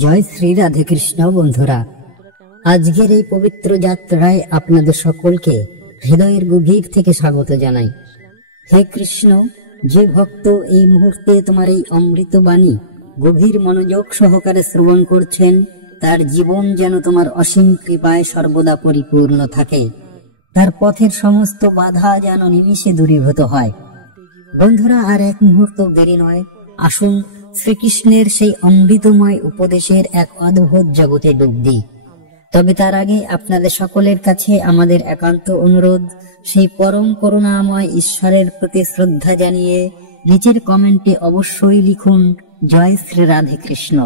জয় শ্রী রাধে কৃষ্ণ। বন্ধুরা, আজকের এই পবিত্র যাত্রায় আপনাদের সকলকে হৃদয়ের গভীর থেকে স্বাগত জানাই। হে কৃষ্ণ, যে ভক্ত এই মুহূর্তে তোমার এই অমৃত বাণী গভীর মনোযোগ সহকারে শ্রবণ করছেন, তার জীবন যেন তোমার অসীম কৃপায় সর্বদা পরিপূর্ণ থাকে, তার পথের সমস্ত বাধা যেন নিমিষে দূরীভূত হয়। বন্ধুরা, আর এক মুহূর্ত দেরি নয়, আসুন শ্রীকৃষ্ণের সেই অমৃতময় উপদেশের এক অদ্ভুত জগতে ডুব দিই। তবে তার আগে আপনাদের সকলের কাছে আমাদের একান্ত অনুরোধ, সেই পরম করুণাময় ঈশ্বরের প্রতি শ্রদ্ধা জানিয়ে নিচের কমেন্টে অবশ্যই লিখুন জয় শ্রী রাধে কৃষ্ণ।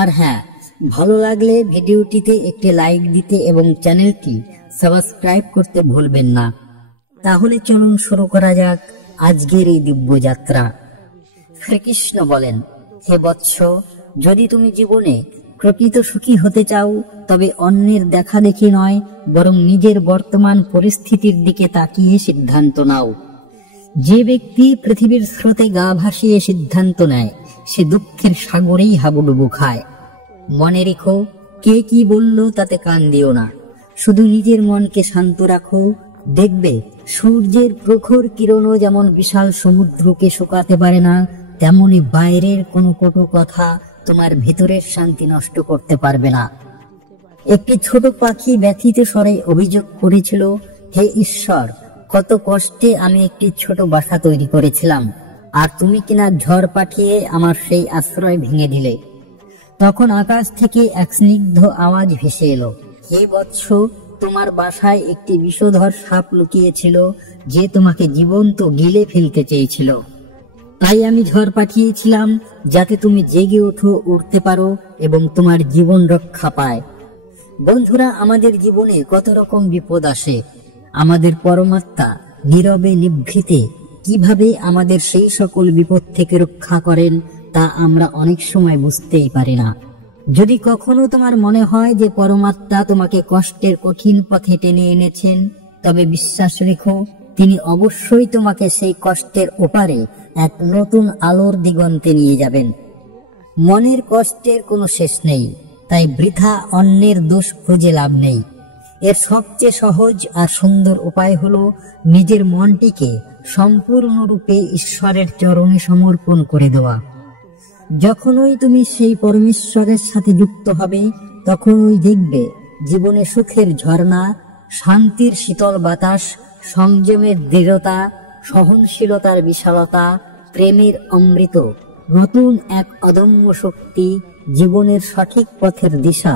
আর হ্যাঁ, ভালো লাগলে ভিডিওটিতে একটি লাইক দিতে এবং চ্যানেলটি সাবস্ক্রাইব করতে ভুলবেন না। তাহলে চলুন শুরু করা যাক আজকের এই দিব্য যাত্রা। শ্রীকৃষ্ণ বলেন, হে বৎস, যদি তুমি জীবনে প্রকৃত সুখী হতে চাও, তবে অন্যের দেখা দেখি নয়, বরং নিজের বর্তমান পরিস্থিতির দিকে তাকিয়ে সিদ্ধান্ত নাও। যে ব্যক্তি পৃথিবীর স্রোতে গা ভাসিয়ে সিদ্ধান্ত নেয়, সে দুঃখের সাগরেই হাবুডুবু খায়। মনে রেখো, কে কি বলল তাতে কান দিও না, শুধু নিজের মনকে শান্ত রাখো। দেখবে, সূর্যের প্রখর কিরণও যেমন বিশাল সমুদ্রকে শুকাতে পারে না, তেমনি বাইরের কোনো কটু কথা তোমার ভেতরের শান্তি নষ্ট করতে পারবে না। একটি ছোট পাখি ব্যথিত স্বরে অভিযোগ করেছিল, হে ঈশ্বর, কত কষ্টে আমি একটি ছোট বাসা তৈরি করেছিলাম, আর তুমি কিনা ঝড় পাঠিয়ে আমার সেই আশ্রয় ভেঙে দিলে। তখন আকাশ থেকে এক স্নিগ্ধ আওয়াজ ভেসে এলো, হে বৎস, তোমার বাসায় একটি বিষধর সাপ লুকিয়েছিল, যে তোমাকে জীবন্ত গিলে ফেলতে চেয়েছিল। তাই আমি ঝড় পাঠিয়েছিলাম, যাতে তুমি জেগে ওঠো, উঠতে পারো এবং তোমার জীবন রক্ষা পায়। বন্ধুরা, আমাদের জীবনে কত রকম বিপদ আসে। আমাদের পরমাত্মা নীরবে নিভৃতে কিভাবে আমাদের সেই সকল বিপদ থেকে রক্ষা করেন, তা আমরা অনেক সময় বুঝতেই পারি না। যদি কখনো তোমার মনে হয় যে পরমাত্মা তোমাকে কষ্টের কঠিন পথে টেনে এনেছেন, তবে বিশ্বাস রেখো, তিনি অবশ্যই তোমাকে সেই কষ্টের ওপারে এক নতুন আলোর দিগন্তে নিয়ে যাবেন। মনের কষ্টের কোনো শেষ নেই, তাই বৃথা অন্যের দোষ খুঁজে লাভ নেই। এর সবচেয়ে সহজ আর সুন্দর উপায় হলো নিজের মনটিকে সম্পূর্ণরূপে ঈশ্বরের চরণে সমর্পণ করে দেওয়া। যখনই তুমি সেই পরমেশ্বরের সাথে যুক্ত হবে, তখনই দেখবে জীবনে সুখের ঝর্ণা, শান্তির শীতল বাতাস, সংযমের দৃঢ়তা, সহনশীলতার বিশালতা, প্রেমের অমৃত, নতুন এক অদম্য শক্তি, জীবনের সঠিক পথের দিশা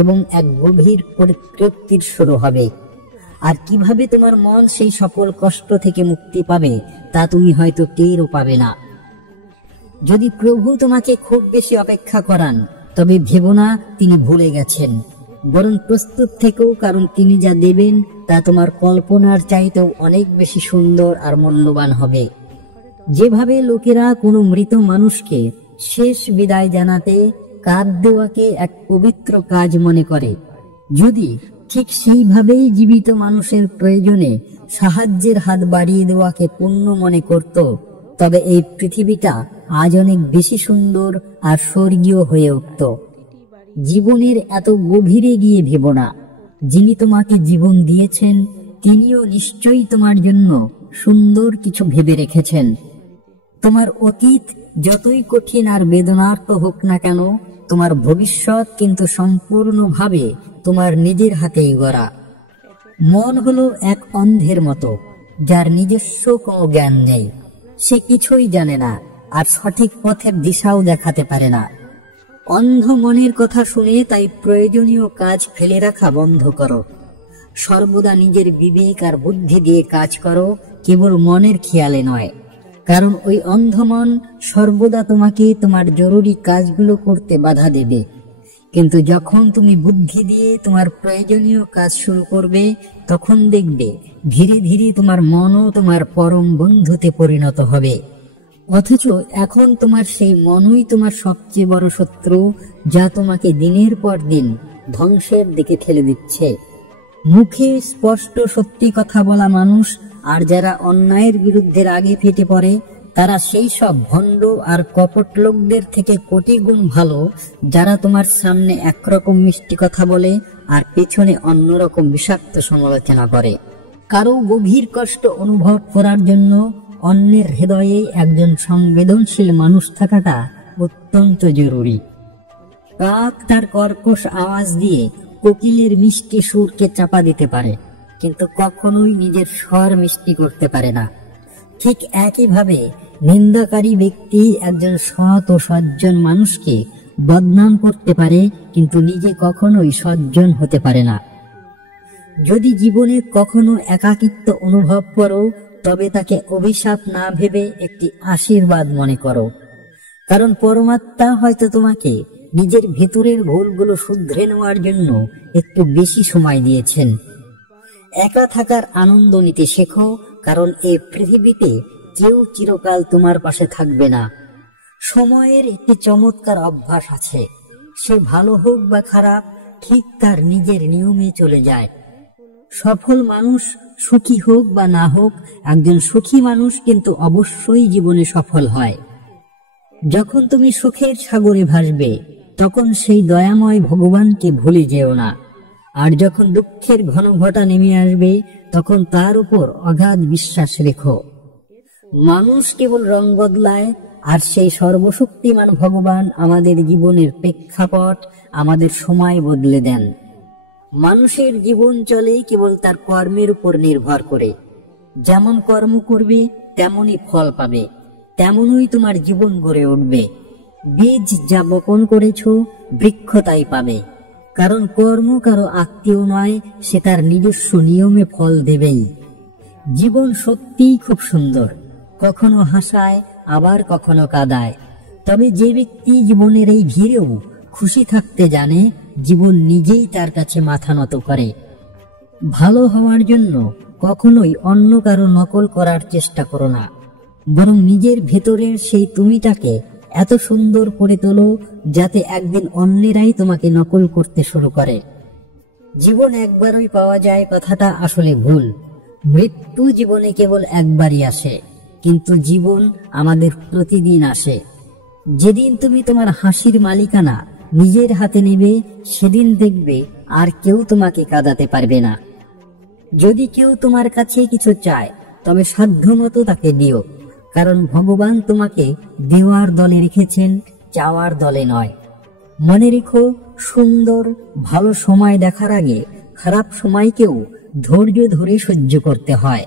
এবং এক গভীর পরিতৃপ্তির শুরু হবে। আর কিভাবে তোমার মন সেই সকল কষ্ট থেকে মুক্তি পাবে, তা তুমি হয়তো টেরও পাবে না। যদি প্রভু তোমাকে খুব বেশি অপেক্ষা করান, তবে ভেবো না তিনি ভুলে গেছেন, বরং প্রস্তুত থেকেও, কারণ তিনি যা দেবেন তা তোমার কল্পনার চাইতেও অনেক বেশি সুন্দর আর মূল্যবান হবে। যেভাবে লোকেরা কোনো মৃত মানুষকে শেষ বিদায় জানাতে কাঁদ দেওয়াকে এক পবিত্র কাজ মনে করে, যদি ঠিক সেইভাবেই জীবিত মানুষের প্রয়োজনে সাহায্যের হাত বাড়িয়ে দেওয়াকে পুণ্য মনে করত, তবে এই পৃথিবীটা আজ অনেক বেশি সুন্দর আর স্বর্গীয় হয়ে উঠত। জীবনের এত গভীরে গিয়ে ভেবো না, যিনি তোমাকে জীবন দিয়েছেন, তিনিও নিশ্চয়ই তোমার জন্য সুন্দর কিছু ভেবে রেখেছেন। তোমার অতীত যতই কঠিন আর বেদনার্ত হোক না কেন, তোমার ভবিষ্যৎ কিন্তু সম্পূর্ণভাবে তোমার নিজের হাতেই গড়া। মন হলো এক অন্ধের মতো, যার নিজস্ব কোনো জ্ঞান নেই। সে কিছুই জানে না, আর সঠিক পথের দিশাও দেখাতে পারে না। অন্ধ মনের কথা শুনে তাই প্রয়োজনীয় কাজ ফেলে রাখা বন্ধ করো। সর্বদা নিজের বিবেক আর বুদ্ধি দিয়ে কাজ করো, কেবল মনের খেয়ালে নয়, কারণ ওই অন্ধ মন সর্বদা তোমাকে তোমার জরুরি কাজগুলো করতে বাধা দেবে। কিন্তু যখন তুমি বুদ্ধি দিয়ে তোমার প্রয়োজনীয় কাজ শুরু করবে, তখন দেখবে ধীরে ধীরে তোমার মনও তোমার পরম বন্ধুতে পরিণত হবে। অথচ এখন তোমার সেই মনই তোমার সবচেয়ে বড় শত্রু, যা তোমাকে দিনের পর দিন ধ্বংসের দিকে ঠেলে দিচ্ছে। মুখে স্পষ্ট সত্যি কথা বলা মানুষ আর যারা অন্যায়ের বিরুদ্ধে রাগে ফেটে পড়ে, তারা সেই সব ভণ্ড আর কপট লোকদের থেকে কোটি গুণ ভালো, যারা তোমার সামনে একরকম মিষ্টি কথা বলে আর পেছনে অন্যরকম বিষাক্ত সমালোচনা করে। কারো গভীর কষ্ট অনুভব করার জন্য অন্যের হৃদয়ে একজন সংবেদনশীল মানুষ থাকাটা অত্যন্ত জরুরি। কাক তার কর্কশ আওয়াজ দিয়ে কোকিলের মিষ্টি সুরকে চাপা দিতে পারে, কিন্তু কখনোই নিজের স্বর মিষ্টি করতে পারে না। ঠিক একইভাবে নিন্দাকারী ব্যক্তি একজন সৎ ও সজ্জন মানুষকে বদনাম করতে পারে, কিন্তু নিজে কখনোই সজ্জন হতে পারে না। যদি জীবনে কখনো একাকিত্ব অনুভব করো, তবে তাকে অভিশাপ না ভেবে একটি আশীর্বাদ মনে করো, কারণ পরমাত্মা হয়তো তোমাকে নিজের ভেতরের ভুলগুলো শুধরে নেওয়ার জন্য একটু বেশি সময় দিয়েছেন। একা থাকার আনন্দ নিতে শেখো, কারণ এই পৃথিবীতে কেউ চিরকাল তোমার পাশে থাকবে না। সময়ের একটি চমৎকার অভ্যাস আছে, সে ভালো হোক বা খারাপ ঠিক তার নিজের নিয়মে চলে যায়। সফল মানুষ সুখী হোক বা না হোক, একজন সুখী মানুষ কিন্তু অবশ্যই জীবনে সফল হয়। যখন তুমি সুখের সাগরে ভাসবে, তখন সেই দয়াময় ভগবানকে ভুলে যেও না। আর যখন দুঃখের ঘন ঘটা নেমে আসবে, তখন তার উপর অগাধ বিশ্বাস রেখো। মানুষ কেবল রং বদলায়, আর সেই সর্বশক্তিমান ভগবান আমাদের জীবনের প্রেক্ষাপট, আমাদের সময় বদলে দেন। মানুষের জীবন চলে কেবল তার কর্মের উপর নির্ভর করে। যেমন কর্ম করবে তেমনই ফল পাবে, তেমনই তোমার জীবন গড়ে উঠবে। বীজ যা বপন করেছ, বৃক্ষ তাই পাবে। কারণ কর্ম কারো আত্মীয় নয়, সে তার নিজস্ব নিয়মে ফল দেবেই। জীবন সত্যিই খুব সুন্দর, কখনো হাসায় আবার কখনো কাঁদায়। তবে যে ব্যক্তি জীবনের এই ভিড়েও খুশি থাকতে জানে, জীবন নিজেই তার কাছে মাথা নত করে। ভালো হওয়ার জন্য কখনোই অন্য কারো নকল করার চেষ্টা করো না, বরং নিজের ভেতরের সেই তুমিটাকে এত সুন্দর করে তোলো যাতে একদিন অন্যেরাই তোমাকে নকল করতে শুরু করে। জীবন একবারই পাওয়া যায় কথাটা আসলে ভুল। মৃত্যু জীবনে কেবল একবারই আসে, কিন্তু জীবন আমাদের প্রতিদিন আসে। যেদিন তুমি তোমার হাসির মালিকানা নিজের হাতে নেবে, সেদিন দেখবে আর কেউ তোমাকে কাঁদাতে পারবে না। যদি কেউ তোমার কাছে কিছু চায়, তবে সাধ্যমতো তাকে দিও, কারণ ভগবান তোমাকে দেওয়ার দলে রেখেছেন, চাওয়ার দলে নয়। মনে রেখো, সুন্দর ভালো সময় দেখার আগে খারাপ সময়কেও ধৈর্য ধরে সহ্য করতে হয়।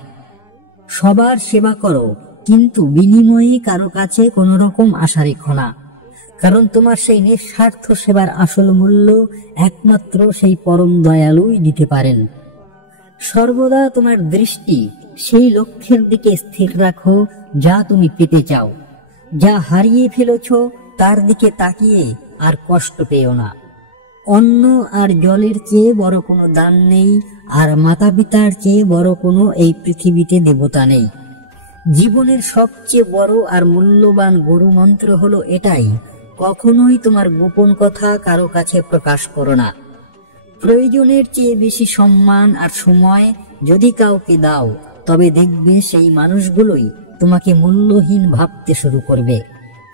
সবার সেবা করো, কিন্তু বিনিময়ে কারো কাছে কোনো রকম আশা রেখো না, কারণ তোমার সেই নিঃস্বার্থ সেবার আসল মূল্য একমাত্র সেই পরম দয়ালুই দিতে পারেন। সর্বদা তোমার দৃষ্টি সেই লক্ষ্যের দিকে স্থির রাখো যা তুমি পেতে চাও। যা হারিয়ে ফেলেছ তার দিকে তাকিয়ে আর কষ্ট পেও না। অন্ন আর জলের চেয়ে বড় কোনো দান নেই, আর মাতা পিতার চেয়ে বড় কোনো এই পৃথিবীতে দেবতা নেই। জীবনের সবচেয়ে বড় আর মূল্যবান গুরু মন্ত্র হলো এটাই: কখনোই তোমার গোপন কথা কারো কাছে প্রকাশ করো না। প্রয়োজনের চেয়ে বেশি সম্মান আর সময় যদি কাউকে দাও, তবে দেখবে সেই মানুষগুলোই তোমাকে মূল্যহীন ভাবতে শুরু করবে।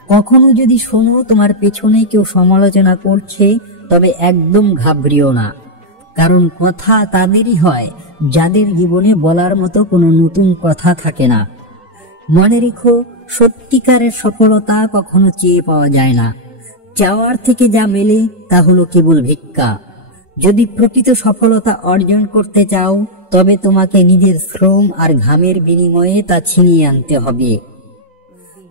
কখনো যদি শোনো তোমার পেছনে কেউ সমালোচনা করছে, তবে একদম ঘাবড়িও না, কারণ কথা তাদেরই হয় যাদের জীবনে বলার মতো কোনো নতুন কথা থাকে না। মনে রেখো, সত্যিকারের সফলতা কখনো চেয়ে পাওয়া যায় না। চাওয়ার থেকে যা মেলে তা হলো কেবল ভিক্ষা। যদি প্রকৃত সফলতা অর্জন করতে চাও, তবে তোমাকে নিজের শ্রম আর ঘামের বিনিময়ে তা ছিনিয়ে আনতে হবে।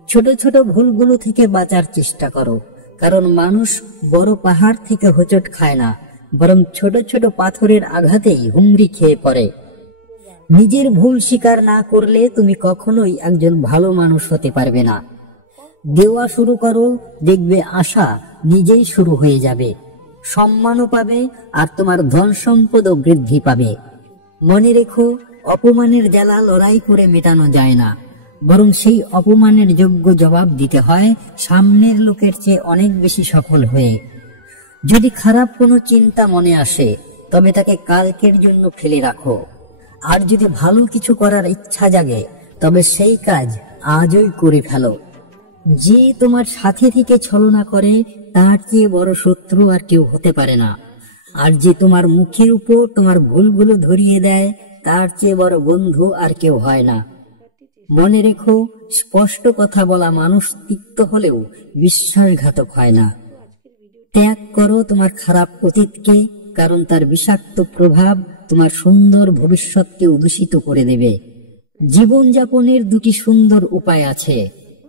ছোট ছোট ভুলগুলো থেকে বাঁচার চেষ্টা করো, কারণ মানুষ বড় পাহাড় থেকে হোঁচট খায় না, বরং ছোট ছোট পাথরের আঘাতেই হুমড়ি খেয়ে পড়ে। নিজের ভুল স্বীকার না করলে তুমি কখনোই একজন ভালো মানুষ হতে পারবে না। দেওয়া শুরু করো, দেখবে আশা নিজেই শুরু হয়ে যাবে। সম্মানও পাবে, আর তোমার ধন সম্পদও বৃদ্ধি পাবে। মনে রেখো, অপমানের জ্বালা লড়াই করে মেটানো যায় না, বরং সেই অপমানের যোগ্য জবাব দিতে হয় সামনের লোকের চেয়ে অনেক বেশি সফল হয়ে। যদি খারাপ কোনো চিন্তা মনে আসে, তবে তাকে কালকের জন্য ফেলে রাখো। আর যদি ভালো কিছু করার ইচ্ছা জাগে, তবে সেই কাজ আজই করে ফেলো। যে তোমার সাথে থেকে ছলনা করে তার চেয়ে বড় শত্রু আর কেউ হতে পারে না। আর যে তোমার মুখের উপর তোমার ভুলগুলো ধরিয়ে দেয় তার চেয়ে বড় বন্ধু আর কেউ হয় না। মনে রেখো, স্পষ্ট কথা বলা মানুষ তিক্ত হলেও বিশ্বাসঘাতক হয় না। ত্যাগ করো তোমার খারাপ অতীতকে, কারণ তার বিষাক্ত প্রভাব তোমার সুন্দর ভবিষ্যৎকে দূষিত করে দেবে। জীবনযাপনের দুটি সুন্দর উপায় আছে।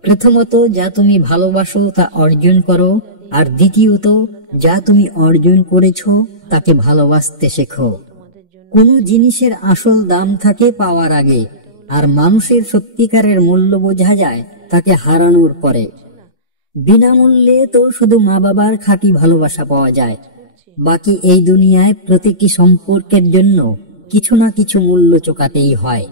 প্রথমত, যা তুমি ভালোবাসো তা অর্জন করো, আর দ্বিতীয়ত, যা তুমি অর্জন করেছো তাকে ভালোবাসতে শেখো। কোনো জিনিসের আসল দাম থাকে পাওয়ার আগে, আর মানুষের সত্যিকারের মূল্য বোঝা যায় তাকে হারানোর পরে। বিনামূল্যে তো শুধু মা বাবার খাঁটি ভালোবাসা পাওয়া যায়। বাকি এই দুনিয়ায় প্রতিটি সম্পর্কের জন্য কিছু না কিছু মূল্য চোকাতেই হয়।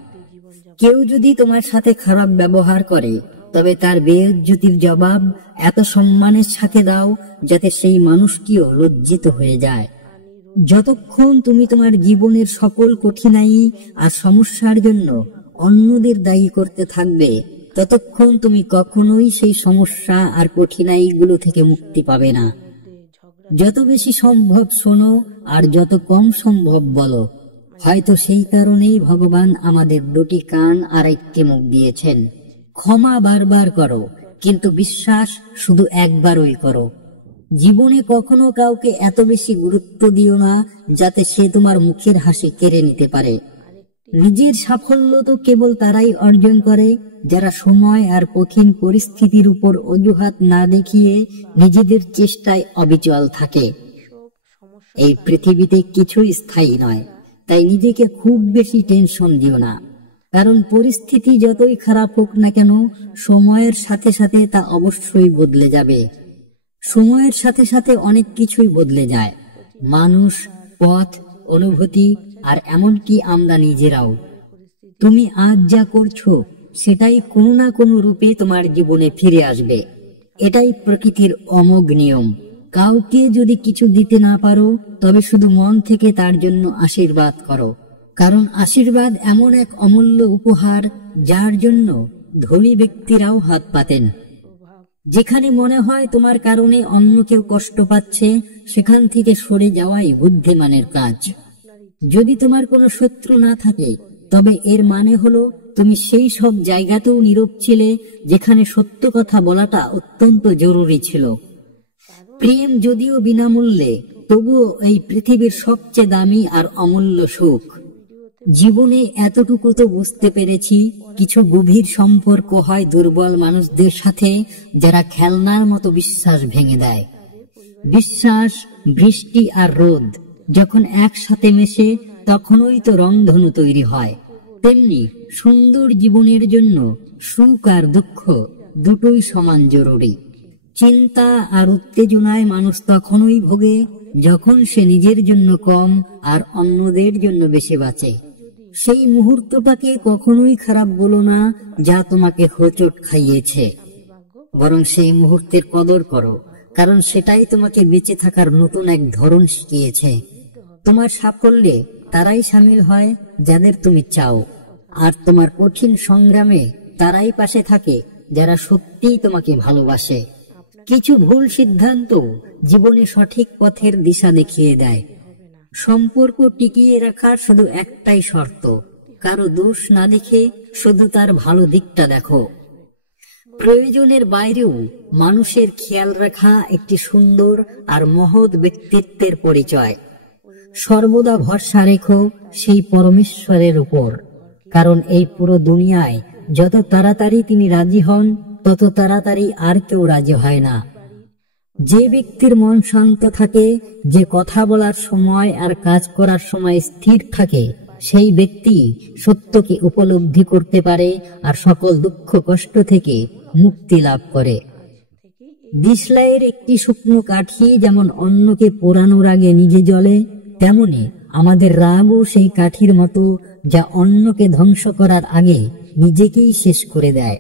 কেউ যদি তোমার সাথে খারাপ ব্যবহার করে, তবে তার বেইজ্জতির জবাব এত সম্মানের সাথে দাও যাতে সেই মানুষটিও লজ্জিত হয়ে যায়। যতক্ষণ তুমি তোমার জীবনের সকল কঠিনাই আর সমস্যার জন্য অন্যদের দায়ী করতে থাকবে, ততক্ষণ তুমি কখনোই সেই সমস্যা আর কঠিনাইগুলো থেকে মুক্তি পাবে না। যত বেশি সম্ভব শোনো আর যত কম সম্ভব বলো। হয়তো সেই কারণেই ভগবান আমাদের দুটি কান আর একটি মুখ দিয়েছেন। ক্ষমা বারবার করো, কিন্তু বিশ্বাস শুধু একবারই করো। জীবনে কখনো কাউকে এত বেশি গুরুত্ব দিও না যাতে সে তোমার মুখের হাসি কেড়ে নিতে পারে। নিজের সাফল্য তো কেবল তারাই অর্জন করে যারা সময় আর কঠিন পরিস্থিতির উপর অজুহাত না দেখিয়ে নিজেদের চেষ্টায় অবিচল থাকে। এই পৃথিবীতে কিছুই স্থায়ী নয়, তাই নিজেকে খুব বেশি টেনশন দিও না। কারণ পরিস্থিতি যতই খারাপ হোক না কেন, সময়ের সাথে সাথে তা অবশ্যই বদলে যাবে। সময়ের সাথে সাথে অনেক কিছুই বদলে যায়, মানুষ, পথ, অনুভূতি আর এমনকি আমরা নিজেরাও। তুমি আজ যা করছো সেটাই কোনো না কোনো রূপে তোমার জীবনে ফিরে আসবে। এটাই প্রকৃতির অমোঘ নিয়ম। কাউকে যদি কিছু দিতে না পারো, তবে শুধু মন থেকে তার জন্য আশীর্বাদ করো। কারণ আশীর্বাদ এমন এক অমূল্য উপহার যার জন্য ধনী ব্যক্তিরাও হাত পাতেন। যেখানে মনে হয় তোমার কারণে অন্য কেউ কষ্ট পাচ্ছে, সেখান থেকে সরে যাওয়াই বুদ্ধিমানের কাজ। যদি তোমার কোনো শত্রু না থাকে, তবে এর মানে হলো তুমি সেই সব জায়গাতেও নীরব ছিলে যেখানে সত্য কথা বলাটা অত্যন্ত জরুরি ছিল। প্রেম যদিও বিনামূল্যে, তবুও এই পৃথিবীর সবচেয়ে দামি আর অমূল্য সুখ। জীবনে এতটুকু তো বুঝতে পেরেছি, কিছু গভীর সম্পর্ক হয় দুর্বল মানুষদের সাথে, যারা খেলনার মতো বিশ্বাস ভেঙে দেয়। বিশ্বাস, বৃষ্টি আর রোদ যখন একসাথে মেশে, তখনই তো রংধনু তৈরি হয়। তেমনি সুন্দর জীবনের জন্য সুখ আর দুঃখ দুটোই সমান জরুরি। চিন্তা আর উত্তেজনায় মানুষ তখনই ভোগে যখন সে নিজের জন্য কম আর অন্যদের জন্য বেশি বাঁচে। সেই মুহূর্তটাকে কখনোই খারাপ বলো না যা তোমাকে হোঁচট খাইয়েছে, বরং সেই মুহূর্তের কদর করো, কারণ সেটাই তোমাকে বেঁচে থাকার নতুন এক ধরন শিখিয়েছে। তোমার সাফল্যে তারাই সামিল হয় যাদের তুমি চাও, আর তোমার কঠিন সংগ্রামে তারাই পাশে থাকে যারা সত্যিই তোমাকে ভালোবাসে। কিছু ভুল সিদ্ধান্ত জীবনে সঠিক পথের দিশা দেখিয়ে দেয়। সম্পর্ক টিকিয়ে রাখার শুধু একটাই শর্ত, কারো দোষ না দেখে শুধু তার ভালো দিকটা দেখো। প্রয়োজনের বাইরেও মানুষের খেয়াল রাখা একটি সুন্দর আর মহৎ ব্যক্তিত্বের পরিচয়। সর্বদা ভরসা রেখো সেই পরমেশ্বরের উপর, কারণ এই পুরো দুনিয়ায় যত তাড়াতাড়ি তিনি রাজি হন, তত তাড়াতাড়ি আর কেউ রাজি হয় না। যে ব্যক্তির মন শান্ত থাকে, যে কথা বলার সময় আর কাজ করার সময় স্থির থাকে, সেই ব্যক্তি সত্যকে উপলব্ধি করতে পারে আর সকল দুঃখ কষ্ট থেকে মুক্তি লাভ করে। দিশলাইয়ের একটি শুকনো কাঠি যেমন অন্যকে পোড়ানোর আগে নিজে জ্বলে, তেমনি আমাদের রাগও সেই কাঠির মতো, যা অন্যকে ধ্বংস করার আগে নিজেকেই শেষ করে দেয়।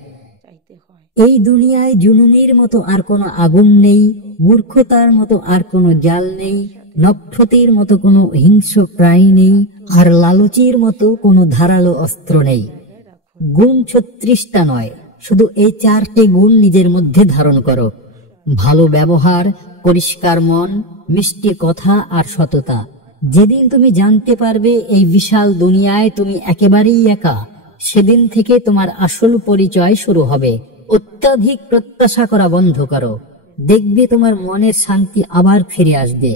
এই দুনিয়ায় জুনুনের মতো আর কোনো আগুন নেই, মূর্খতার মতো আর কোনো জাল নেই, নক্ষত্রের মতো কোনো হিংস্র প্রাণী নেই, আর লালচের মতো কোনো ধারালো অস্ত্র নেই। গুণ 36টা নয়, শুধু এই 4টি গুণ নিজের মধ্যে ধারণ করো। ভালো ব্যবহার, পরিষ্কার মন, মিষ্টি কথা আর সততা। যেদিন তুমি জানতে পারবে এই বিশাল দুনিয়ায় তুমি একেবারেই একা, সেদিন থেকে তোমার আসল পরিচয় শুরু হবে। অত্যাধিক প্রত্যাশা করা বন্ধ করো, দেখবে তোমার মনের শান্তি আবার ফিরে আসবে।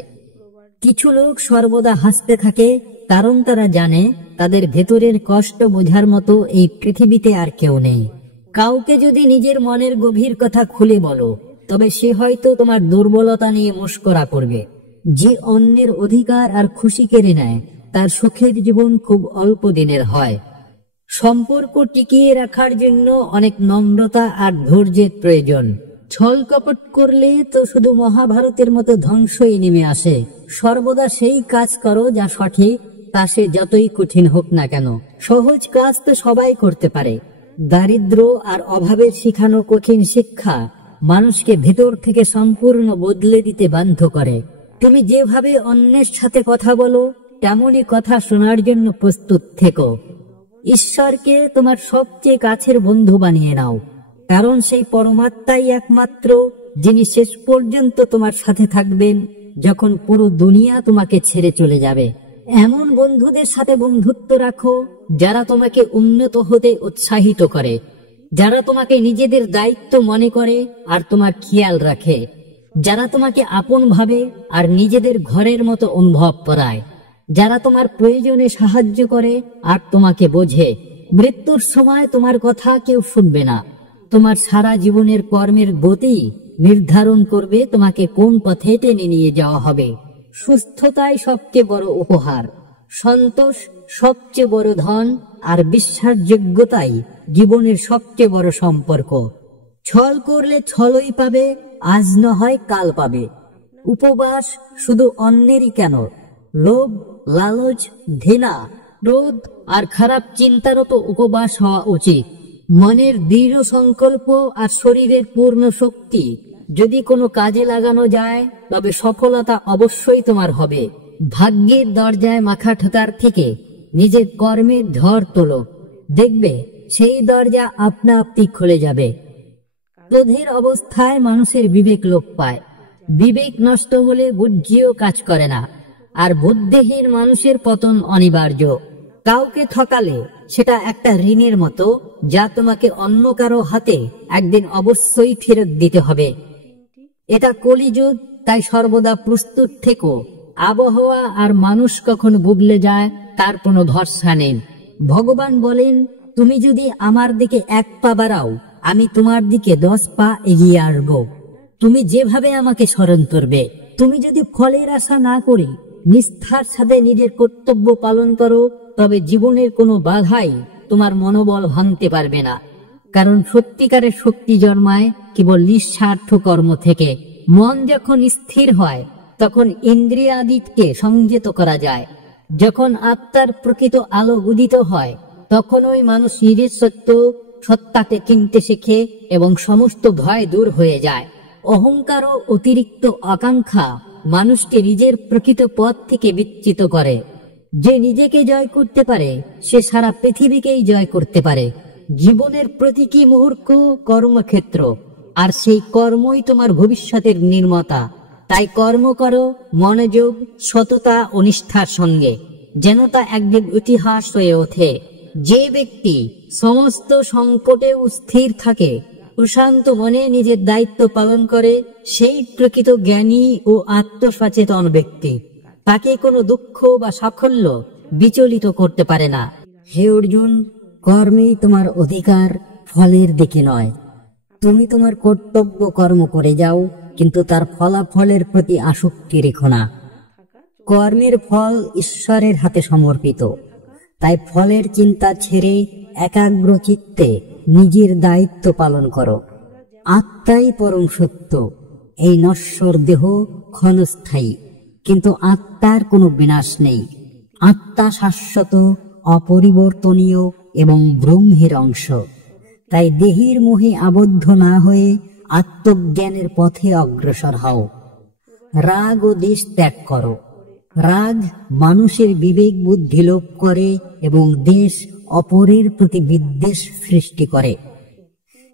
কিছু লোক সর্বদা হাসতে থাকে, কারণ তারা জানে তাদের ভেতরের কষ্ট বোঝার মতো এই পৃথিবীতে আর কেউ নেই। কাউকে যদি নিজের মনের গভীর কথা খুলে বলো, তবে সে হয়তো তোমার দুর্বলতা নিয়ে মস্করা করবে। যে অন্যের অধিকার আর খুশি কেড়ে নেয়, তার সুখের জীবন খুব অল্প দিনের হয়। সম্পর্ক টিকিয়ে রাখার জন্য অনেক নম্রতা আর ধৈর্যের প্রয়োজন। ছল কপট করলে তো শুধু মহাভারতের মতো ধ্বংসই নেমে আসে। সর্বদা সেই কাজ করো যা সঠিক, তা সে যতই কঠিন হোক না কেন। সহজ কাজ তো সবাই করতে পারে। দারিদ্র আর অভাবের শিখানো কঠিন শিক্ষা মানুষকে ভেতর থেকে সম্পূর্ণ বদলে দিতে বাধ্য করে। তুমি যেভাবে অন্যের সাথে কথা বলো, তেমনই কথা শোনার জন্য প্রস্তুত থেকো। ঈশ্বরকে তোমার সবচেয়ে কাছের বন্ধু বানিয়ে নাও, কারণ সেই পরমাত্মাই একমাত্র যিনি শেষ পর্যন্ত তোমার সাথে থাকবেন, যখন পুরো দুনিয়া তোমাকে ছেড়ে চলে যাবে। এমন বন্ধুদের সাথে বন্ধুত্ব রাখো যারা তোমাকে উন্নত হতে উৎসাহিত করে, যারা তোমাকে নিজেদের দায়িত্ব মনে করে আর তোমার খেয়াল রাখে, যারা তোমাকে আপন ভাবে আর নিজেদের ঘরের মতো অনুভব করায়, যারা তোমার প্রয়োজনে সাহায্য করে আর তোমাকে বোঝে। মৃত্যুর সময় তোমার কথা কেউ শুনবে না। তোমার সারা জীবনের কর্মের গতি নির্ধারণ করবে তোমাকে কোন পথে টেনে নিয়ে যাওয়া হবে। সুস্থতাই সবচেয়ে বড় উপহার, সন্তোষ সবচেয়ে বড় ধন, আর বিশ্বাসযোগ্যতাই জীবনের সবচেয়ে বড় সম্পর্ক। ছল করলে ছলই পাবে, আজ না হয় কাল পাবে। উপবাস শুধু অন্যেরই কেন, লোভ, লালচ, ঘৃণা, ক্রোধ আর খারাপ চিন্তারও তো উপবাস হওয়া উচিত। মনের দৃঢ় সংকল্প আর শরীরের পূর্ণ শক্তি যদি কোনো কাজে লাগানো যায়, তবে সফলতা অবশ্যই তোমার হবে। ভাগ্যের দরজায় মাথা ঠোকার থেকে নিজের কর্মের ঝড় তোলো, দেখবে সেই দরজা আপনা আপনি খুলে যাবে। ক্রোধের অবস্থায় মানুষের বিবেক লোপ পায়। বিবেক নষ্ট হলে বুদ্ধিও কাজ করে না, আর বুদ্ধিহীন মানুষের পতন অনিবার্য। কাউকে ঠকালে সেটা একটা ঋণের মতো, যা তোমাকে অন্য কারো হাতে একদিন অবশ্যই ফেরত দিতে হবে। এটা কলিযুগ, তাই সর্বদা প্রস্তুত থেকো। আবহাওয়া আর মানুষ কখন বদলে যায় তার কোনো ভরসা নেই। ভগবান বলেন, তুমি যদি আমার দিকে 1 পা বাড়াও, আমি তোমার দিকে 10 পা এগিয়ে আসব। তুমি যেভাবে আমাকে স্মরণ করবে। তুমি যদি ফলের আশা না করে নিষ্ঠার সাথে নিজের কর্তব্য পালন করো, তবে জীবনের কোনো বাধাই তোমার মনোবল ভাঙতে পারবে না। কারণ সত্যিকারের শক্তি জন্মায় কেবল নিঃস্বার্থ কর্ম থেকে। মন যখন স্থির হয়, তখন ইন্দ্রিয়াদিকে সংযত করা যায়। যখন আত্মার প্রকৃত আলো উদিত হয়, তখন ওই মানুষ নিজের সত্তাকে চিনতে শেখে এবং সমস্ত ভয় দূর হয়ে যায়। অহংকার ও অতিরিক্ত আকাঙ্ক্ষা মানুষকে নিজের প্রকৃত পথ থেকে বিচ্যুত করে। যে নিজেকে জয় করতে পারে, সে সারা পৃথিবীকেই জয় করতে পারে। জীবনের প্রতিটি মুহূর্ত কর্মক্ষেত্র, আর সেই কর্মই তোমার ভবিষ্যতের নির্মাতা। তাই কর্ম করো মনোযোগ, সততা ও নিষ্ঠার সঙ্গে, যেন তা একদিন ইতিহাস হয়ে ওঠে। যে ব্যক্তি সমস্ত সংকটেও স্থির থাকে, প্রশান্ত মনে নিজের দায়িত্ব পালন করে, সেই প্রকৃত জ্ঞানী ও আত্মসচেতন ব্যক্তি। তাকে কোনো দুঃখ বা সাফল্য বিচলিত করতে পারে না। হে অর্জুন, কর্মেই তোমার অধিকার, ফলের দিকে নয়। তুমি তোমার কর্তব্য কর্ম করে যাও, কিন্তু তার ফলাফলের প্রতি আসক্তি রেখো না। কর্মের ফল ঈশ্বরের হাতে সমর্পিত, তাই ফলের চিন্তা ছেড়ে একাগ্র চিত্তে নিজের দায়িত্ব পালন করো। আত্মাই পরম সত্য। এই নশ্বর দেহ ক্ষণস্থায়ী, কিন্তু আত্মার কোনো বিনাশ নেই। আত্মা শাশ্বত, অপরিবর্তনীয় এবং ব্রহ্মের অংশ। তাই দেহের মোহে আবদ্ধ না হয়ে আত্মজ্ঞানের পথে অগ্রসর হও। রাগ ও দ্বেষ ত্যাগ করো। রাগ মানুষের বিবেক বুদ্ধি লোপ করে এবং দ্বেষ অপরের প্রতি বিদ্বেষ সৃষ্টি করে।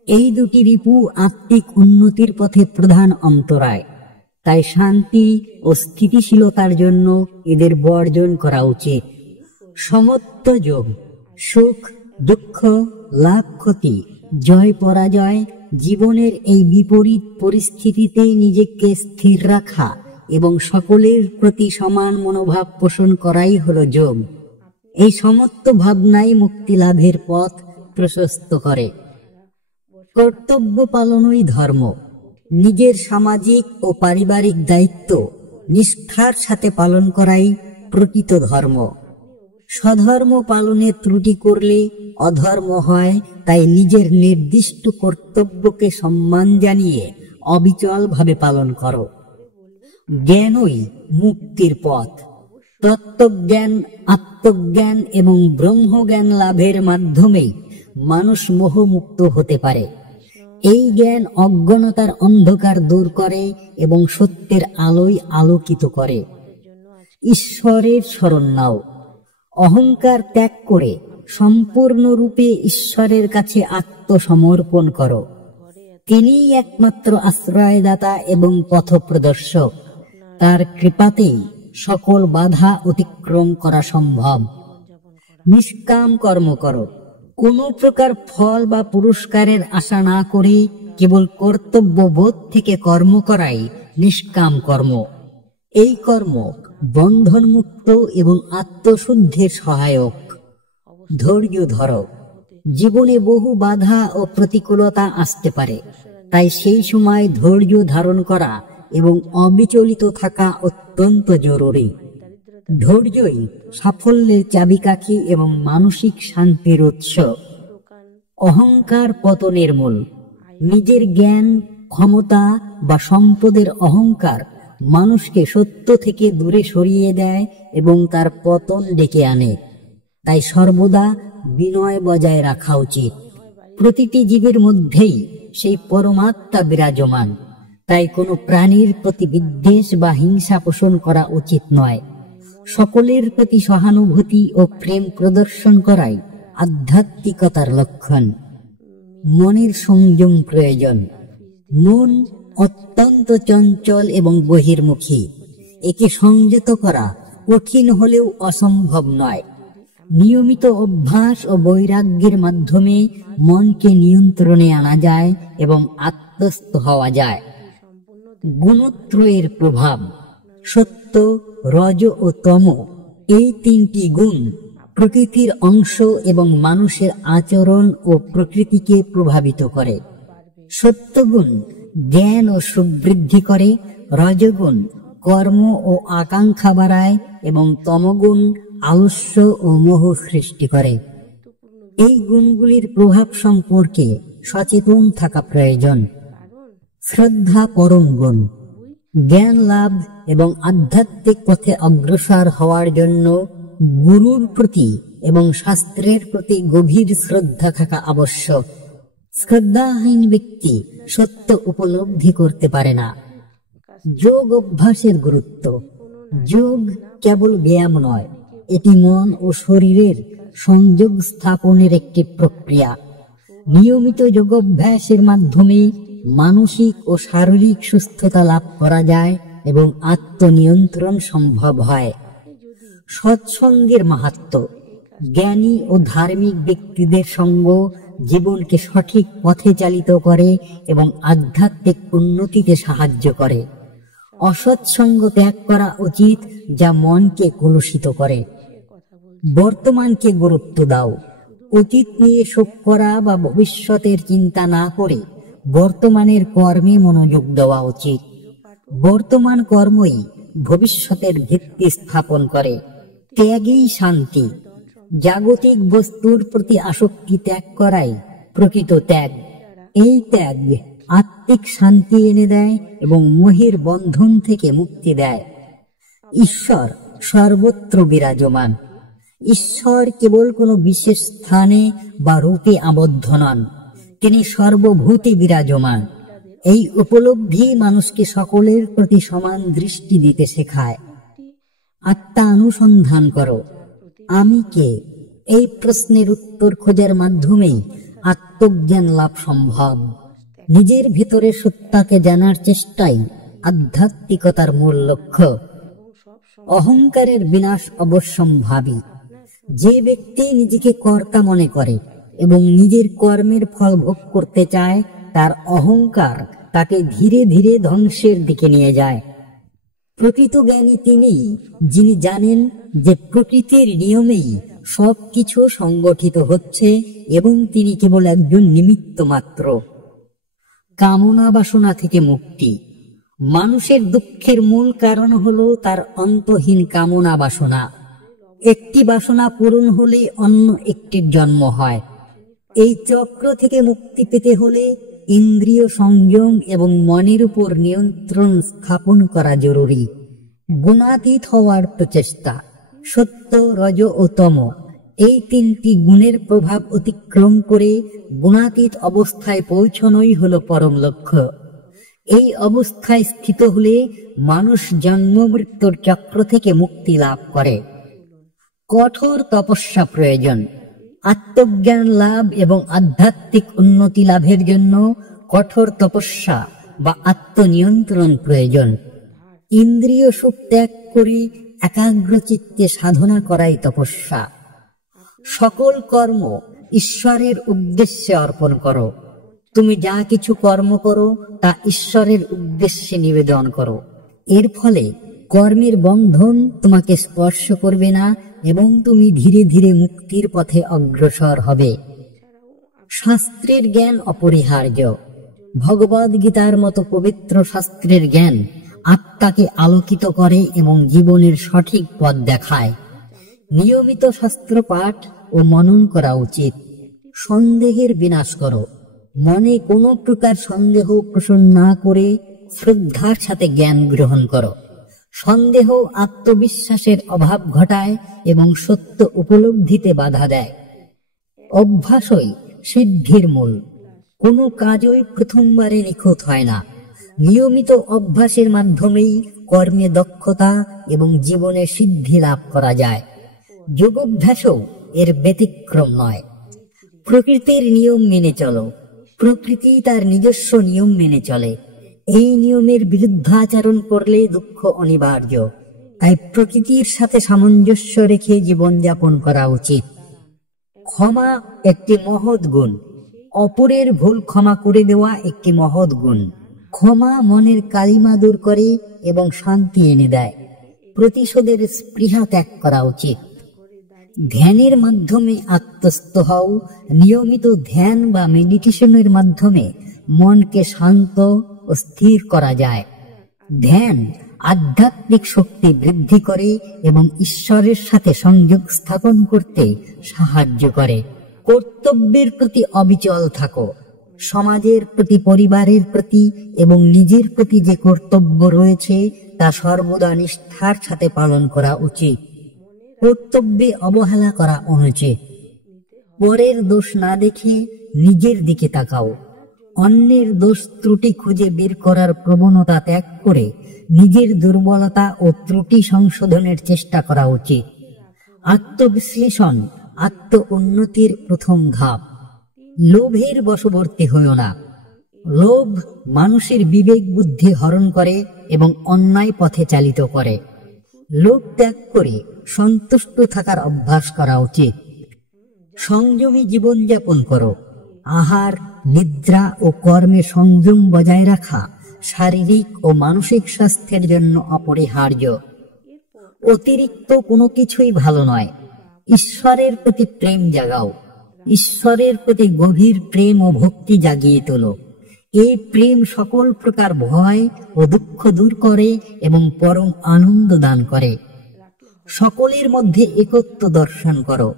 এই দুটি রিপু আত্মিক উন্নতির পথে প্রধান অন্তরায়। তাই শান্তি ও স্থিতিশীলতার জন্য এদের বর্জন করা উচিত। সমত্ব যোগ, সুখ দুঃখ, লাভ ক্ষতি, জয় পরাজয়, জীবনের এই বিপরীত পরিস্থিতিতে নিজেকে স্থির রাখা এবং সকলের প্রতি সমান মনোভাব পোষণ করাই হলো যোগ। এই সমত্ব ভাবনাই মুক্তি লাভের পথ প্রশস্ত করে। কর্তব্য পালনই ধর্ম। নিজের সামাজিক ও পারিবারিক দায়িত্ব নিষ্ঠার সাথে পালন করাই প্রকৃত ধর্ম। স্বধর্ম পালনে ত্রুটি করলে অধর্ম হয়। তাই নিজের নির্দিষ্ট কর্তব্যকে সম্মান জানিয়ে অবিচলভাবে পালন করো। জ্ঞানই মুক্তির পথ। তত্ত্বজ্ঞান, আত্মজ্ঞান এবং ব্রহ্মজ্ঞান লাভের মাধ্যমেই মানুষ মোহমুক্ত হতে পারে। এই জ্ঞান অজ্ঞানতার অন্ধকার দূর করে এবং সত্যের আলোয় আলোকিত করে। ঈশ্বরের শরণ নাও। অহংকার ত্যাগ করে সম্পূর্ণরূপে ঈশ্বরের কাছে আত্মসমর্পণ করো। তিনিই একমাত্র আশ্রয়দাতা এবং পথপ্রদর্শক। তার কৃপাতেই সকল বাধা অতিক্রম করা সম্ভব। নিষ্কাম কর্ম করো। কোনো প্রকার ফল বা পুরস্কারের আশা না করে কেবল কর্তব্য বোধ থেকে কর্ম করাই নিষ্কাম কর্ম। এই কর্ম বন্ধনমুক্ত এবং আত্মশুদ্ধির সহায়ক। ধৈর্য ধরো। জীবনে বহু বাধা ও প্রতিকূলতা আসতে পারে, তাই সেই সময় ধৈর্য ধারণ করা এবং অবিচলিত থাকা অত্যন্ত জরুরি। ধৈর্যই সাফল্যের চাবিকাঠি এবং মানসিক শান্তির উৎস। অহংকার পতনের মূল। নিজের জ্ঞান, ক্ষমতা বা সম্পদের অহংকার মানুষকে সত্য থেকে দূরে সরিয়ে দেয় এবং তার পতন ডেকে আনে। তাই সর্বদা বিনয় বজায় রাখা উচিত। প্রতিটি জীবের মধ্যেই সেই পরমাত্মা বিরাজমান। তাই কোনো প্রাণীর প্রতি বিদ্বেষ বা হিংসা পোষণ করা উচিত নয়। সকলের প্রতি সহানুভূতি ও প্রেম প্রদর্শন করাই আধ্যাত্মিকতার লক্ষণ। মনের সংযম প্রয়োজন। মন অত্যন্ত চঞ্চল এবং বহির্মুখী। একে সংযত করা কঠিন হলেও অসম্ভব নয়। নিয়মিত অভ্যাস ও বৈরাগ্যের মাধ্যমে মনকে নিয়ন্ত্রণে আনা যায় এবং আত্মস্থ হওয়া যায়। গুণত্রয়ের প্রভাব। সত্য, রজ ও তম এই তিনটি গুণ প্রকৃতির অংশ এবং মানুষের আচরণ ও প্রকৃতিকে প্রভাবিত করে। সত্যগুণ জ্ঞান ও সুখ বৃদ্ধি করে, রজগুণ কর্ম ও আকাঙ্ক্ষা বাড়ায় এবং তমগুণ আলস্য ও মোহ সৃষ্টি করে। এই গুণগুলির প্রভাব সম্পর্কে সচেতন থাকা প্রয়োজন। শ্রদ্ধা পরম গুণ। জ্ঞান লাভ এবং আধ্যাত্মিক পথে অগ্রসর হওয়ার জন্য গুরুর প্রতি এবং শাস্ত্রের প্রতি গভীর শ্রদ্ধা থাকা আবশ্যক। শ্রদ্ধাহীন ব্যক্তি সত্য উপলব্ধি করতে পারে না। যোগ অভ্যাসের গুরুত্ব। যোগ কেবল ব্যায়াম নয়, এটি মন ও শরীরের সংযোগ স্থাপনের একটি প্রক্রিয়া। নিয়মিত যোগাভ্যাসের মাধ্যমে মানসিক ও শারীরিক সুস্থতা লাভ করা যায় এবং আত্মনিয়ন্ত্রণ সম্ভব হয়। সৎসঙ্গের মাহাত্ম্য। জ্ঞানী ও ধার্মিক ব্যক্তিদের সঙ্গ জীবনকে সঠিক পথে চালিত করে এবং আধ্যাত্মিক উন্নতিতে সাহায্য করে। অসৎসঙ্গ ত্যাগ করা উচিত, যা মনকে কলুষিত করে। বর্তমানকে গুরুত্ব দাও। অতীত নিয়ে শোক করা বা ভবিষ্যতের চিন্তা না করে বর্তমানের কর্মে মনোযোগ দেওয়া উচিত। বর্তমান কর্মই ভবিষ্যতের ভিত্তি স্থাপন করে। ত্যাগই শান্তি। জাগতিক বস্তুর প্রতি আসক্তি ত্যাগ করাই প্রকৃত ত্যাগ। এই ত্যাগ আত্মিক শান্তি এনে দেয় এবং মোহের বন্ধন থেকে মুক্তি দেয়। ঈশ্বর সর্বত্র বিরাজমান। ঈশ্বর কেবল কোনো বিশেষ স্থানে বা রূপে আবদ্ধ নন, তিনি সর্বভূতে বিরাজমান। এই উপলব্ধি মানুষকে সকলের প্রতি সমান দৃষ্টি দিতে শেখায়। আত্মা অনুসন্ধান করো। আমি কে? এই প্রশ্নের উত্তর খোঁজার মাধ্যমেই আত্মজ্ঞান লাভ সম্ভব। নিজের ভিতরে সত্তাকে জানার চেষ্টাই আধ্যাত্মিকতার মূল লক্ষ্য। অহংকারের বিনাশ অবশ্যম্ভাবী। যে ব্যক্তি নিজেকে কর্তা মনে করে এবং নিজের কর্মের ফল ভোগ করতে চায়, তার অহংকার তাকে ধীরে ধীরে ধ্বংসের দিকে নিয়ে যায়। প্রকৃত জ্ঞানী তিনিই, যিনি জানেন যে প্রকৃতির নিয়মেই সবকিছু সংগঠিত হচ্ছে এবং তিনি কেবল একজন নিমিত্ত মাত্র। কামনা বাসনা থেকে মুক্তি। মানুষের দুঃখের মূল কারণ হলো তার অন্তহীন কামনা বাসনা। একটি বাসনা পূরণ হলে অন্য একটির জন্ম হয়। এই চক্র থেকে মুক্তি পেতে হলে ইন্দ্রিয় সংযম এবং মনের উপর নিয়ন্ত্রণ স্থাপন করা জরুরি। গুণাতীত হওয়ার প্রচেষ্টা। সত্য, রজ ও তম এই তিনটি গুণের প্রভাব অতিক্রম করে গুণাতীত অবস্থায় পৌঁছানোই হলো পরম লক্ষ্য। এই অবস্থায় স্থিত হলে মানুষ জন্ম মৃত্যুর চক্র থেকে মুক্তি লাভ করে। কঠোর তপস্যা প্রয়োজন। আত্মজ্ঞান লাভ এবং আধ্যাত্মিক উন্নতি লাভের জন্য কঠোর তপস্যা বা আত্মনিয়ন্ত্রণ প্রয়োজন। ইন্দ্রিয় সুখ ত্যাগ করে একাগ্রচিত্তে সাধনা করাই তপস্যা। সকল কর্ম ঈশ্বরের উদ্দেশ্যে অর্পণ করো। তুমি যা কিছু কর্ম করো তা ঈশ্বরের উদ্দেশ্যে নিবেদন করো। এর ফলে কর্মের বন্ধন তোমাকে স্পর্শ করবে না এবং তুমি ধীরে ধীরে মুক্তির পথে অগ্রসর হবে। শাস্ত্রের জ্ঞান অপরিহার্য। ভগবদ গীতার মতো পবিত্র শাস্ত্রের জ্ঞান আত্মাকে আলোকিত করে এবং জীবনের সঠিক পথ দেখায়। নিয়মিত শাস্ত্র পাঠ ও মনন করা উচিত। সন্দেহের বিনাশ করো। মনে কোনো প্রকার সন্দেহ পোষণ না করে শ্রদ্ধার সাথে জ্ঞান গ্রহণ করো। সন্দেহ আত্মবিশ্বাসের অভাব ঘটায় এবং সত্য উপলব্ধিতে বাধা দেয়। অভ্যাসই সিদ্ধির মূল। কোনো কাজই প্রথমবারে নিখুঁত হয় না। নিয়মিত অভ্যাসের মাধ্যমেই কর্মে দক্ষতা এবং জীবনে সিদ্ধি লাভ করা যায়। যোগাভ্যাসও এর ব্যতিক্রম নয়। প্রকৃতির নিয়ম মেনে চলো। প্রকৃতি তার নিজস্ব নিয়ম মেনে চলে। এই নিয়মের বিরুদ্ধাচরণ করলে দুঃখ অনিবার্য। তাই প্রকৃতির সাথে সামঞ্জস্য রেখে জীবনযাপন করা উচিত। ক্ষমা একটি মহৎ গুণ। অপরের ভুল ক্ষমা করে দেওয়া একটি মহৎ গুণ। ক্ষমা মনের কালিমা দূর করে এবং শান্তি এনে দেয়। প্রতিশোধের স্পৃহা ত্যাগ করা উচিত। ধ্যানের মাধ্যমে আত্মস্থ হও। নিয়মিত ধ্যান বা মেডিটেশনের মাধ্যমে মনকে শান্ত ও স্থির করা যায়। ধ্যান আধ্যাত্মিক শক্তি বৃদ্ধি করে এবং ঈশ্বরের সাথে সংযোগ স্থাপন করতে সাহায্য করে। কর্তব্যের প্রতি অবিচল থাকো। সমাজের প্রতি, পরিবারের প্রতি এবং নিজের প্রতি যে কর্তব্য রয়েছে তা সর্বদা নিষ্ঠার সাথে পালন করা উচিত। কর্তব্যে অবহেলা করা অনুচিত। পরের দোষ না দেখে নিজের দিকে তাকাও। অন্যের দোষ ত্রুটি খুঁজে বের করার প্রবণতা ত্যাগ করে নিজের দুর্বলতা ও ত্রুটি সংশোধনের চেষ্টা করা উচিত। আত্মবিশ্লেষণ আত্ম উন্নতির প্রথম ধাপ। লোভের বশবর্তী হইও না। লোভ মানুষের বিবেক বুদ্ধি হরণ করে এবং অন্যায় পথে চালিত করে। লোভ ত্যাগ করে সন্তুষ্ট থাকার অভ্যাস করা উচিত। সংযমী জীবনযাপন করো। আহার, নিদ্রা ও কর্মে সংযম বজায় রাখা শারীরিক ও মানসিক স্বাস্থ্যের জন্য অপরিহার্য। অতিরিক্ত কোনো কিছুই ভালো নয়। ঈশ্বরের প্রতি প্রেম জাগাও। ঈশ্বরের প্রতি গভীর প্রেম ও ভক্তি জাগিয়ে তোলো। এই প্রেম সকল প্রকার ভয় ও দুঃখ দূর করে এবং পরম আনন্দ দান করে। সকলের মধ্যে একত্ব দর্শন করো।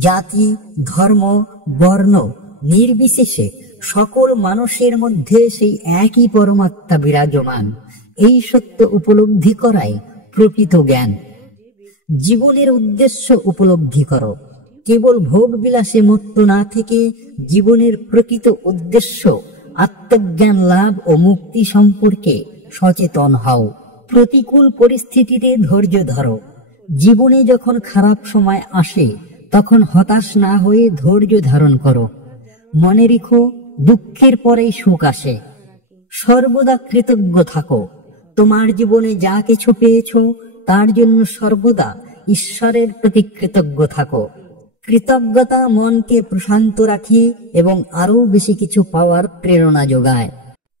জাতি, ধর্ম, বর্ণ নির্বিশেষে সকল মানুষের মধ্যে সেই একই পরমাত্মা বিরাজমান। এই সত্য উপলব্ধি করাই প্রকৃত জ্ঞান। জীবনের উদ্দেশ্য উপলব্ধি করো। কেবল ভোগ বিলাসে মত্ত না থেকে জীবনের প্রকৃত উদ্দেশ্য আত্মজ্ঞান লাভ ও মুক্তি সম্পর্কে সচেতন হও। প্রতিকূল পরিস্থিতিতে ধৈর্য ধরো। জীবনে যখন খারাপ সময় আসে তখন হতাশ না হয়ে ধৈর্য ধারণ করো। মনে রেখো, দুঃখের পরেই সুখ আসে। সর্বদা কৃতজ্ঞ থাকো। তোমার জীবনে যা কিছু পেয়েছো তার জন্য সর্বদা ঈশ্বরের প্রতি কৃতজ্ঞ থাকো। কৃতজ্ঞতা মনকে প্রশান্ত রাখে এবং আরো বেশি কিছু পাওয়ার প্রেরণা যোগায়।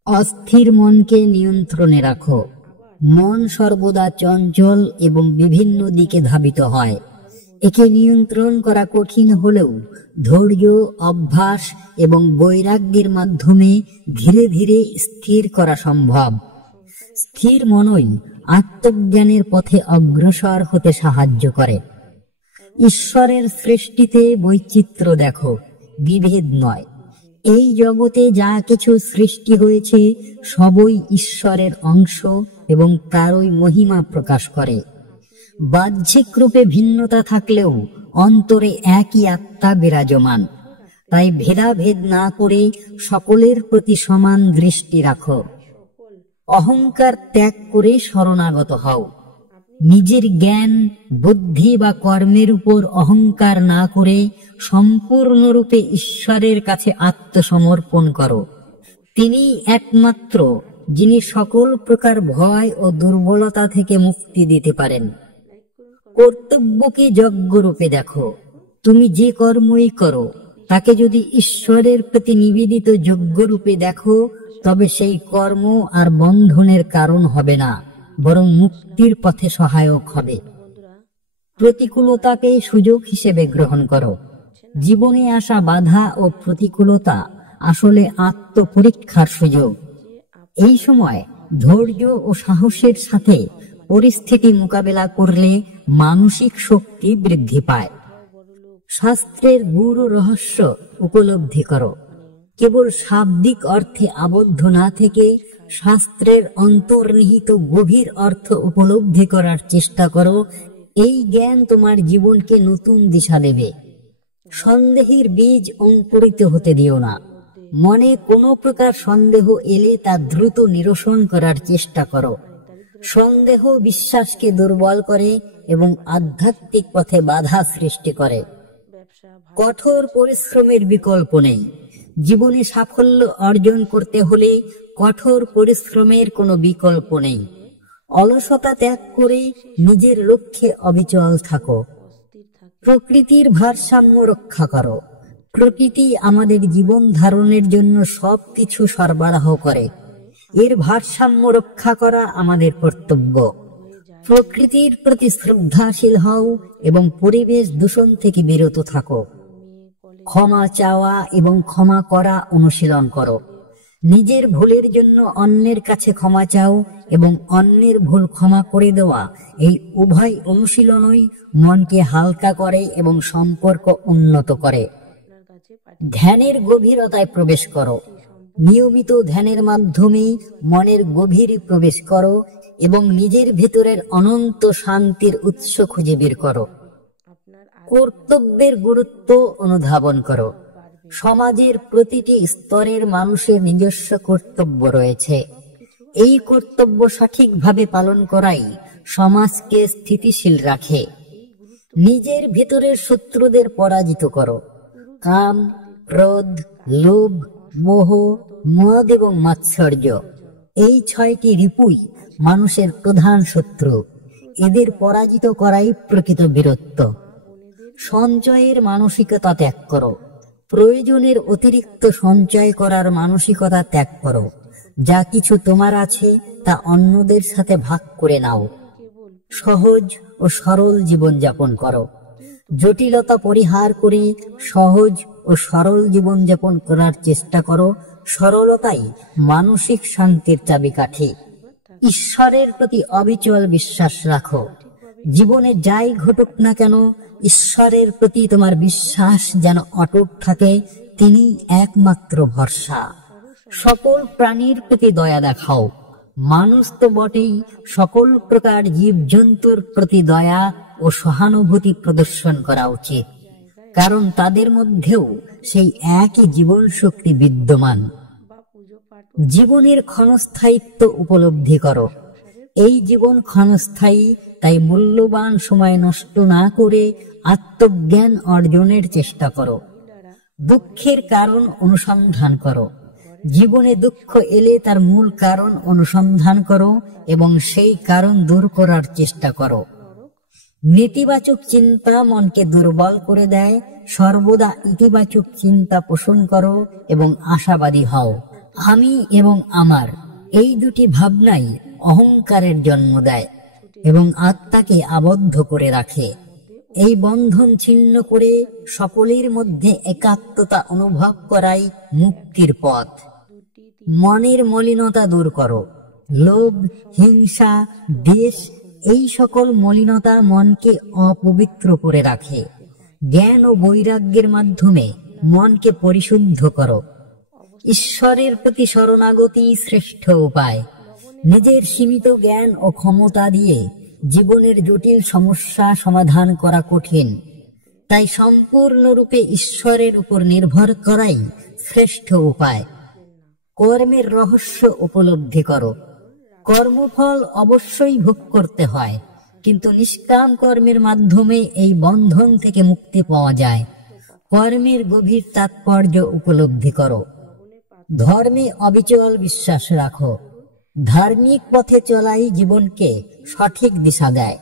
অস্থির মনকে নিয়ন্ত্রণে রাখো। মন সর্বদা চঞ্চল এবং বিভিন্ন দিকে ধাবিত হয়। একে নিয়ন্ত্রণ করা কঠিন হলেও ধৈর্য, অভ্যাস এবং বৈরাগ্যের মাধ্যমে ধীরে ধীরে স্থির করা সম্ভব। স্থির মনই আত্মজ্ঞানের পথে অগ্রসর হতে সাহায্য করে। ঈশ্বরের সৃষ্টিতে বৈচিত্র্য দেখো, বিভেদ নয়। এই জগতে যা কিছু সৃষ্টি হয়েছে সবই ঈশ্বরের অংশ এবং তারই মহিমা প্রকাশ করে। বাহ্যিক রূপে ভিন্নতা থাকলেও অন্তরে একই আত্মা বিরাজমান। তাই ভেদাভেদ না করে সকলের প্রতি সমান দৃষ্টি রাখো। অহংকার ত্যাগ করে শরণাগত হও। নিজের জ্ঞান, বুদ্ধি বা কর্মের উপর অহংকার না করে সম্পূর্ণরূপে ঈশ্বরের কাছে আত্মসমর্পণ করো। তিনি একমাত্র যিনি সকল প্রকার ভয় ও দুর্বলতা থেকে মুক্তি দিতে পারেন। কর্তব্যকে যজ্ঞরূপে দেখো। তুমি যে কর্মই করো তাকে যদি ঈশ্বরের প্রতি নিবেদিত যজ্ঞরূপে দেখো, তবে সেই কর্ম আর বন্ধনের কারণ হবে না, বরং মুক্তির পথে সহায়ক হবে। প্রতিকূলতাকে সুযোগ হিসেবে গ্রহণ করো। জীবনে আসা বাধা ও প্রতিকূলতা আসলে আত্মপরীক্ষার সুযোগ। এই সময় ধৈর্য ও সাহসের সাথে পরিস্থিতি মোকাবেলা করলে মানসিক শক্তি বৃদ্ধি পায়। শাস্ত্রের গূঢ় রহস্য উপলব্ধি করো। কেবল শাব্দিক অর্থে আবদ্ধ না থেকে শাস্ত্রের অন্তর্নিহিত গভীর অর্থ উপলব্ধি করার চেষ্টা করো। এই জ্ঞান তোমার জীবনকে নতুন দিশা দেবে। সন্দেহের বীজ অঙ্কুরিত হতে দিও না। মনে কোনো প্রকার সন্দেহ এলে তা দ্রুত নিরসন করার চেষ্টা করো। সন্দেহ বিশ্বাসকে দুর্বল করে এবং আধ্যাত্মিক পথে বাধা সৃষ্টি করে। কঠোর পরিশ্রমের বিকল্প নেই। জীবনে সাফল্য অর্জন করতে হলে কঠোর পরিশ্রমের কোনো বিকল্প নেই। অলসতা ত্যাগ করে নিজের লক্ষ্যে অবিচল থাকো। প্রকৃতির ভারসাম্য রক্ষা করো। প্রকৃতি আমাদের জীবন ধারণের জন্য সবকিছু সরবরাহ করে। এর ভারসাম্য রক্ষা করা আমাদের কর্তব্য। প্রকৃতির প্রতি শ্রদ্ধাশীল হও এবং পরিবেশ দূষণ থেকে বিরত থাকো। ক্ষমা চাওয়া এবং ক্ষমা করা অনুশীলন করো। নিজের ভুলের জন্য অন্যের কাছে ক্ষমা চাও এবং অন্যের ভুল ক্ষমা করে দেওয়া, এই উভয় অনুশীলনই মনকে হালকা করে এবং সম্পর্ক উন্নত করে। ধ্যানের গভীরতায় প্রবেশ করো। নিয়মিত ধ্যানের মাধ্যমে মনের গভীরে প্রবেশ করো এবং নিজের ভেতরের অনন্ত শান্তির উৎস খুঁজে বের করো। কর্তব্যের গুরুত্ব অনুধাবন করো। সমাজের প্রতিটি স্তরের মানুষের নিজস্ব কর্তব্য রয়েছে। এই কর্তব্য সঠিকভাবে পালন করাই সমাজকে স্থিতিশীল রাখে। নিজের ভেতরের শত্রুদের পরাজিত করো। কাম, ক্রোধ, লোভ, মোহ, মদ এবং মাৎসর্য, এই 6টি রিপুই মানুষের প্রধান শত্রু। এদের পরাজিত করাই প্রকৃত বীরত্ব। সঞ্চয়ের মানসিকতা ত্যাগ করো। প্রয়োজনের অতিরিক্ত সঞ্চয় করার মানসিকতা ত্যাগ করো। যা কিছু তোমার আছে তা অন্যদের সাথে ভাগ করে নাও। সহজ ও সরল জীবনযাপন করো। জটিলতা পরিহার করে সহজ ও সরল জীবনযাপন করার চেষ্টা করো। সরলতাই মানসিক শান্তির চাবিকাঠি। ঈশ্বরের প্রতি অবিচল বিশ্বাস রাখো। জীবনে যাই ঘটুক না কেন, ঈশ্বরের প্রতি তোমার বিশ্বাস যেন অটুট থাকে। তিনি একমাত্র ভরসা। সকল প্রাণীর প্রতি দয়া দেখাও। মানুষ তো বটেই, সকল প্রকার জীবজন্তুর প্রতি দয়া ও সহানুভূতি প্রদর্শন করা উচিত, কারণ তাদের মধ্যেও সেই একই জীবন শক্তি বিদ্যমান। জীবনের ক্ষণস্থায়িত্ব উপলব্ধি করো। এই জীবন ক্ষণস্থায়ী, তাই মূল্যবান সময় নষ্ট না করে আত্মজ্ঞান অর্জনের চেষ্টা করো। দুঃখের কারণ অনুসন্ধান করো। জীবনে দুঃখ এলে তার মূল কারণ অনুসন্ধান করো এবং সেই কারণ দূর করার চেষ্টা করো। নেতিবাচক চিন্তা মনকে দুর্বল করে দেয়। সর্বদা ইতিবাচক চিন্তা পোষণ করো এবং আশাবাদী হও। আমি এবং আমার, এই দুটি ভাবনাই অহংকারের জন্ম দেয় এবং আত্মাকে আবদ্ধ করে রাখে। এই বন্ধন ছিন্ন করে সকলের মধ্যে একাত্মতা অনুভব করাই মুক্তির পথ। মনের মলিনতা দূর করো। লোভ, হিংসা, দ্বেষ, এই সকল মলিনতা মনকে অপবিত্র করে রাখে। জ্ঞান ও বৈরাগ্যের মাধ্যমে মনকে পরিশুদ্ধ করো। ঈশ্বরের প্রতি শরণাগতি শ্রেষ্ঠ উপায়। নিজের সীমিত জ্ঞান ও ক্ষমতা দিয়ে জীবনের জটিল সমস্যা সমাধান করা কঠিন, তাই সম্পূর্ণরূপে ঈশ্বরের উপর নির্ভর করাই শ্রেষ্ঠ উপায়। কর্মের রহস্য উপলব্ধি করো। কর্মফল অবশ্যই ভোগ করতে হয়, কিন্তু নিষ্কাম কর্মের মাধ্যমে এই বন্ধন থেকে মুক্তি পাওয়া যায়। কর্মের গভীর তাৎপর্য উপলব্ধি করো। ধর্মে অবিচল বিশ্বাস রাখো। ধার্মিক পথে চলাই জীবনকে সঠিক দিশা দেয়।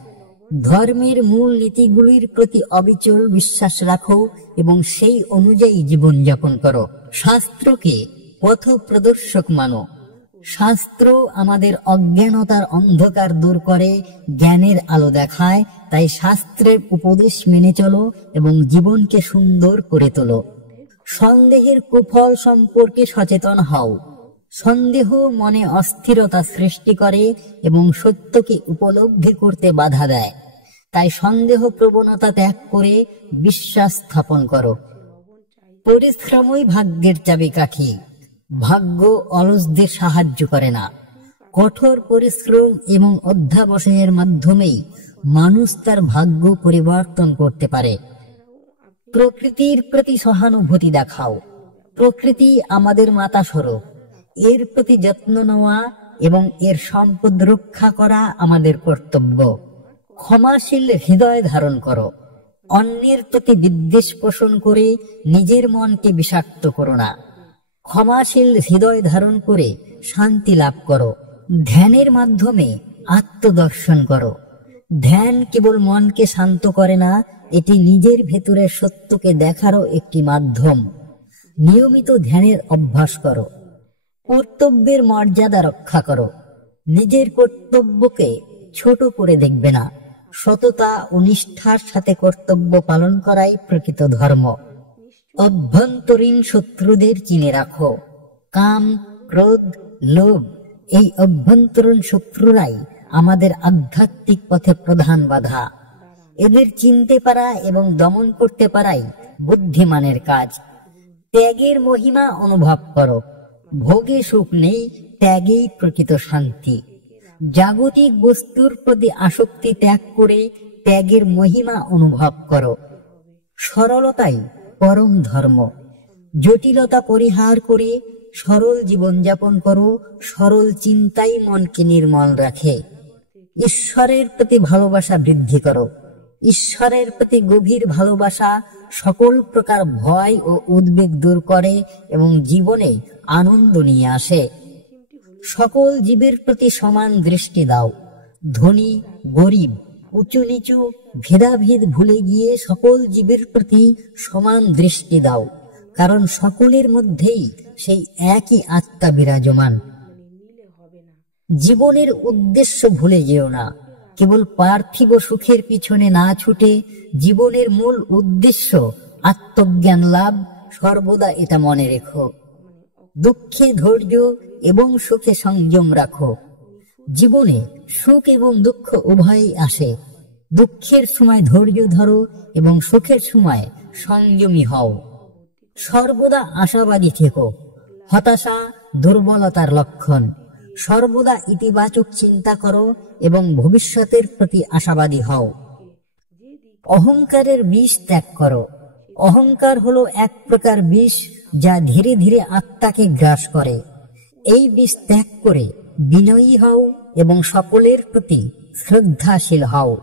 ধর্মের মূল নীতিগুলির প্রতি অবিচল বিশ্বাস রাখো এবং সেই অনুযায়ী জীবনযাপন করো। শাস্ত্রকে পথ প্রদর্শক মানো। শাস্ত্র আমাদের অজ্ঞানতার অন্ধকার দূর করে, জ্ঞানের আলো দেখায়। তাই শাস্ত্রের উপদেশ মেনে চলো এবং জীবনকে সুন্দর করে তোলো। সন্দেহের কুফল সম্পর্কে সচেতন হও। সন্দেহ মনে অস্থিরতা সৃষ্টি করে এবং সত্যকে উপলব্ধি করতে বাধা দেয়। তাই সন্দেহ প্রবণতা ত্যাগ করে বিশ্বাস স্থাপন করো। পরিশ্রমই ভাগ্যের চাবিকাঠি। ভাগ্য অলসদের সাহায্য করে না। কঠোর পরিশ্রম এবং অধ্যাবসায়ের মাধ্যমেই মানুষ তার ভাগ্য পরিবর্তন করতে পারে। প্রকৃতির প্রতি সহানুভূতি দেখাও। প্রকৃতি আমাদের মাতা স্বরূপ। এর প্রতি যত্ন নেওয়া এবং এর সম্পদ রক্ষা করা আমাদের কর্তব্য। ক্ষমাশীল হৃদয় ধারণ করো। অন্যের প্রতি বিদ্বেষ পোষণ করে নিজের মনকে বিষাক্ত করো না। ক্ষমাশীল হৃদয় ধারণ করে শান্তি লাভ করো। ধ্যানের মাধ্যমে আত্মদর্শন করো। ধ্যান কেবল মনকে শান্ত করে না, এটি নিজের ভেতরের সত্যকে দেখারও একটি মাধ্যম। নিয়মিত ধ্যানের অভ্যাস করো। কর্তব্যের মর্যাদা রক্ষা করো। নিজের কর্তব্যকে ছোট করে দেখবে না। সততা ও নিষ্ঠার সাথে কর্তব্য পালন করাই প্রকৃত ধর্ম। অভ্যন্তরীণ শত্রুদের চিনে রাখো। কাম, ক্রোধ, লোভ, এই অভ্যন্তরীণ শত্রুরাই আমাদের আধ্যাত্মিক পথে প্রধান বাধা। এদের চিনতে পারা এবং দমন করতে পারাই বুদ্ধিমানের কাজ। ত্যাগের মহিমা অনুভব করো। ভোগে সুখ নেই, ত্যাগেই প্রকৃত শান্তি। জাগতিক বস্তুর প্রতি আসক্তি ত্যাগ করে ত্যাগের মহিমা অনুভব করো। সরলতাই পরম ধর্ম। জটিলতা পরিহার করে সরল জীবনযাপন করো। সরল চিন্তাই মনকে নির্মল রাখে। ঈশ্বরের প্রতি ভালোবাসা বৃদ্ধি করো। ঈশ্বরের প্রতি গভীর ভালোবাসা সকল প্রকার ভয় ও উদ্বেগ দূর করে এবং জীবনে আনন্দ নিয়ে আসে। সকল জীবের প্রতি সমান দৃষ্টি দাও। ধনী, গরিব, উঁচু নিচু ভেদাভেদ ভুলে গিয়ে সকল জীবের প্রতি সমান দৃষ্টি দাও, কারণ সকলের মধ্যেই সেই একই আত্মা বিরাজমান। জীবনের উদ্দেশ্য ভুলে যেও না। কেবল পার্থিব সুখের পিছনে না ছুটে জীবনের মূল উদ্দেশ্য আত্মজ্ঞান লাভ, সর্বদা এটা মনে রেখো। দুঃখে ধৈর্য এবং সুখে সংযম রাখো। জীবনে সুখ এবং দুঃখ উভয়ই আসে। দুঃখের সময় ধৈর্য ধরো এবং সুখের সময় সংযমী হও। সর্বদা আশাবাদী থেকো। হতাশা দুর্বলতার লক্ষণ। সর্বদা ইতিবাচক চিন্তা করো এবং ভবিষ্যতের প্রতি আশাবাদী হও। অহংকারের বিষ ত্যাগ করো। অহংকার হলো এক প্রকার বিষ যা ধীরে ধীরে আত্মাকে গ্রাস করে। এই বিষ ত্যাগ করে বিনয়ী হও এবং সকলের প্রতি শ্রদ্ধাশীল হও।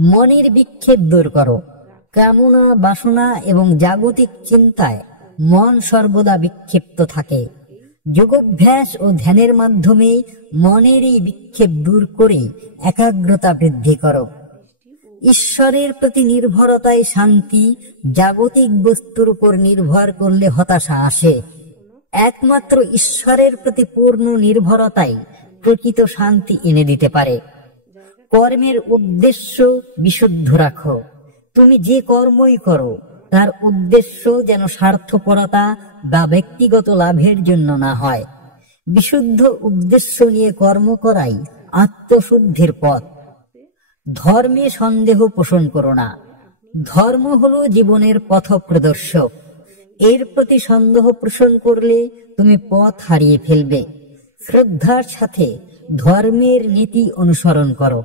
মনের বিক্ষেপ দূর করো। কামনা, বাসনা এবং জাগতিক চিন্তায় মন সর্বদা বিক্ষিপ্ত থাকে। যোগাভ্যাস ও ধ্যানের মাধ্যমে মনের এই বিক্ষেপ দূর করে একাগ্রতা বৃদ্ধি করো। ঈশ্বরের প্রতি নির্ভরতায় শান্তি। জাগতিক বস্তুর উপর নির্ভর করলে হতাশা আসে। একমাত্র ঈশ্বরের প্রতি পূর্ণ নির্ভরতাই প্রকৃত শান্তি এনে দিতে পারে। কর্মের উদ্দেশ্য বিশুদ্ধ রাখো। তুমি যে কর্মই করো তার উদ্দেশ্য যেন স্বার্থপরতা বা ব্যক্তিগত লাভের জন্য না হয়। বিশুদ্ধ উদ্দেশ্য নিয়ে কর্ম করাই আত্মশুদ্ধির পথ। ধর্মে সন্দেহ পোষণ করো না। ধর্ম হলো জীবনের পথ প্রদর্শক। এর প্রতি সন্দেহ পোষণ করলে তুমি পথ হারিয়ে ফেলবে। শ্রদ্ধার সাথে ধর্মের নীতি অনুসরণ করো।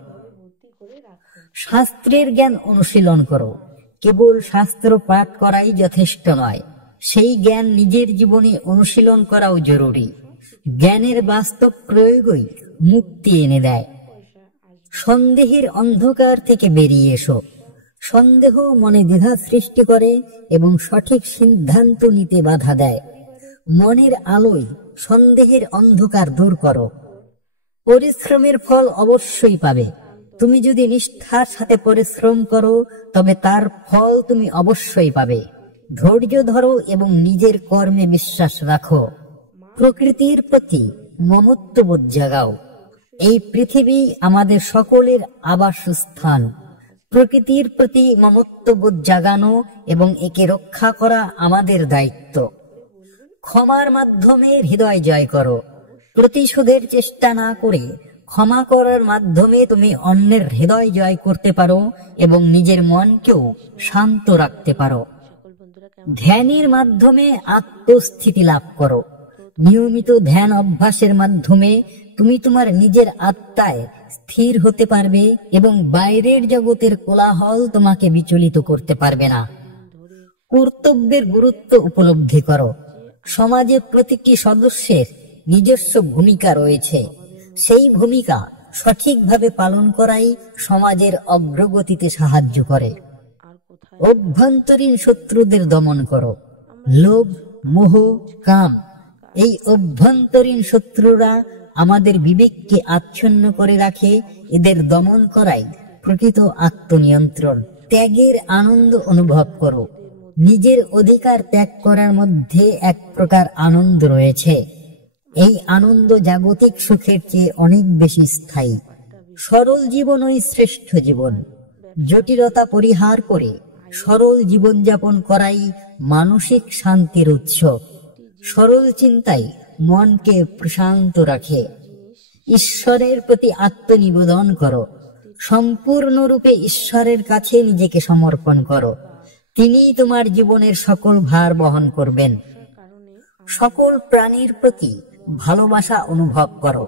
শাস্ত্রের জ্ঞান অনুশীলন করো। কেবল শাস্ত্র পাঠ করাই যথেষ্ট নয়, সেই জ্ঞান নিজের জীবনে অনুশীলন করাও জরুরি। জ্ঞানের বাস্তব প্রয়োগই মুক্তি এনে দেয়। সন্দেহের অন্ধকার থেকে বেরিয়ে এসো। সন্দেহ মনে দ্বিধা সৃষ্টি করে এবং সঠিক সিদ্ধান্ত নিতে বাধা দেয়। মনের আলোয় সন্দেহের অন্ধকার দূর করো। পরিশ্রমের ফল অবশ্যই পাবে। তুমি যদি নিষ্ঠার সাথে পরিশ্রম করো তবে তার ফল তুমি অবশ্যই পাবে। ধৈর্য ধরো এবং নিজের কর্মে বিশ্বাস রাখো। প্রকৃতির প্রতি মমত্ববোধ জাগাও। এই পৃথিবী আমাদের সকলের আবাসস্থান। প্রকৃতির প্রতি মমত্ববোধ জাগানো এবং একে রক্ষা করা আমাদের দায়িত্ব। ক্ষমার মাধ্যমে হৃদয় জয় করো। প্রতিশোধের চেষ্টা না করে ক্ষমা করার মাধ্যমে তুমি অন্যের হৃদয় জয় করতে পারো এবং নিজের মনকেও শান্ত রাখতে পারো। ধ্যানের মাধ্যমে আত্মস্থিতি লাভ করো। নিয়মিত ধ্যান অভ্যাসের মাধ্যমে তুমি তোমার নিজের আত্মায় স্থির হতে পারবে এবং বাইরের জগতের কোলাহল তোমাকে বিচলিত করতে পারবে না। কর্তব্যের গুরুত্ব উপলব্ধি করো। সমাজে প্রতিটি সদস্যের নিজস্ব ভূমিকা রয়েছে। সেই ভূমিকা সঠিকভাবে পালন করাই সমাজের অগ্রগতিতে সাহায্য করে। অভ্যন্তরীণ শত্রুদের দমন করো। লোভ, মোহ, কাম, এই অভ্যন্তরীণ শত্রুরা আমাদের বিবেককে আচ্ছন্ন করে রাখে। এদের দমন করাই প্রকৃত আত্মনিয়ন্ত্রণ। ত্যাগের আনন্দ অনুভব করো। নিজের অধিকার ত্যাগ করার মধ্যে এক প্রকার আনন্দ রয়েছে। এই আনন্দ জাগতিক সুখের চেয়ে অনেক বেশি স্থায়ী। সরল জীবনই শ্রেষ্ঠ জীবন। জটিলতা পরিহার করে সরল জীবনযাপন করাই মানসিক শান্তির উৎস। সরল চিন্তাই মনকে প্রশান্ত রাখে। ঈশ্বরের প্রতি আত্মনিবেদন করো। সম্পূর্ণরূপে ঈশ্বরের কাছে নিজেকে সমর্পণ করো। তিনিই তোমার জীবনের সকল ভার বহন করবেন। সকল প্রাণীর প্রতি ভালোবাসা অনুভব করো।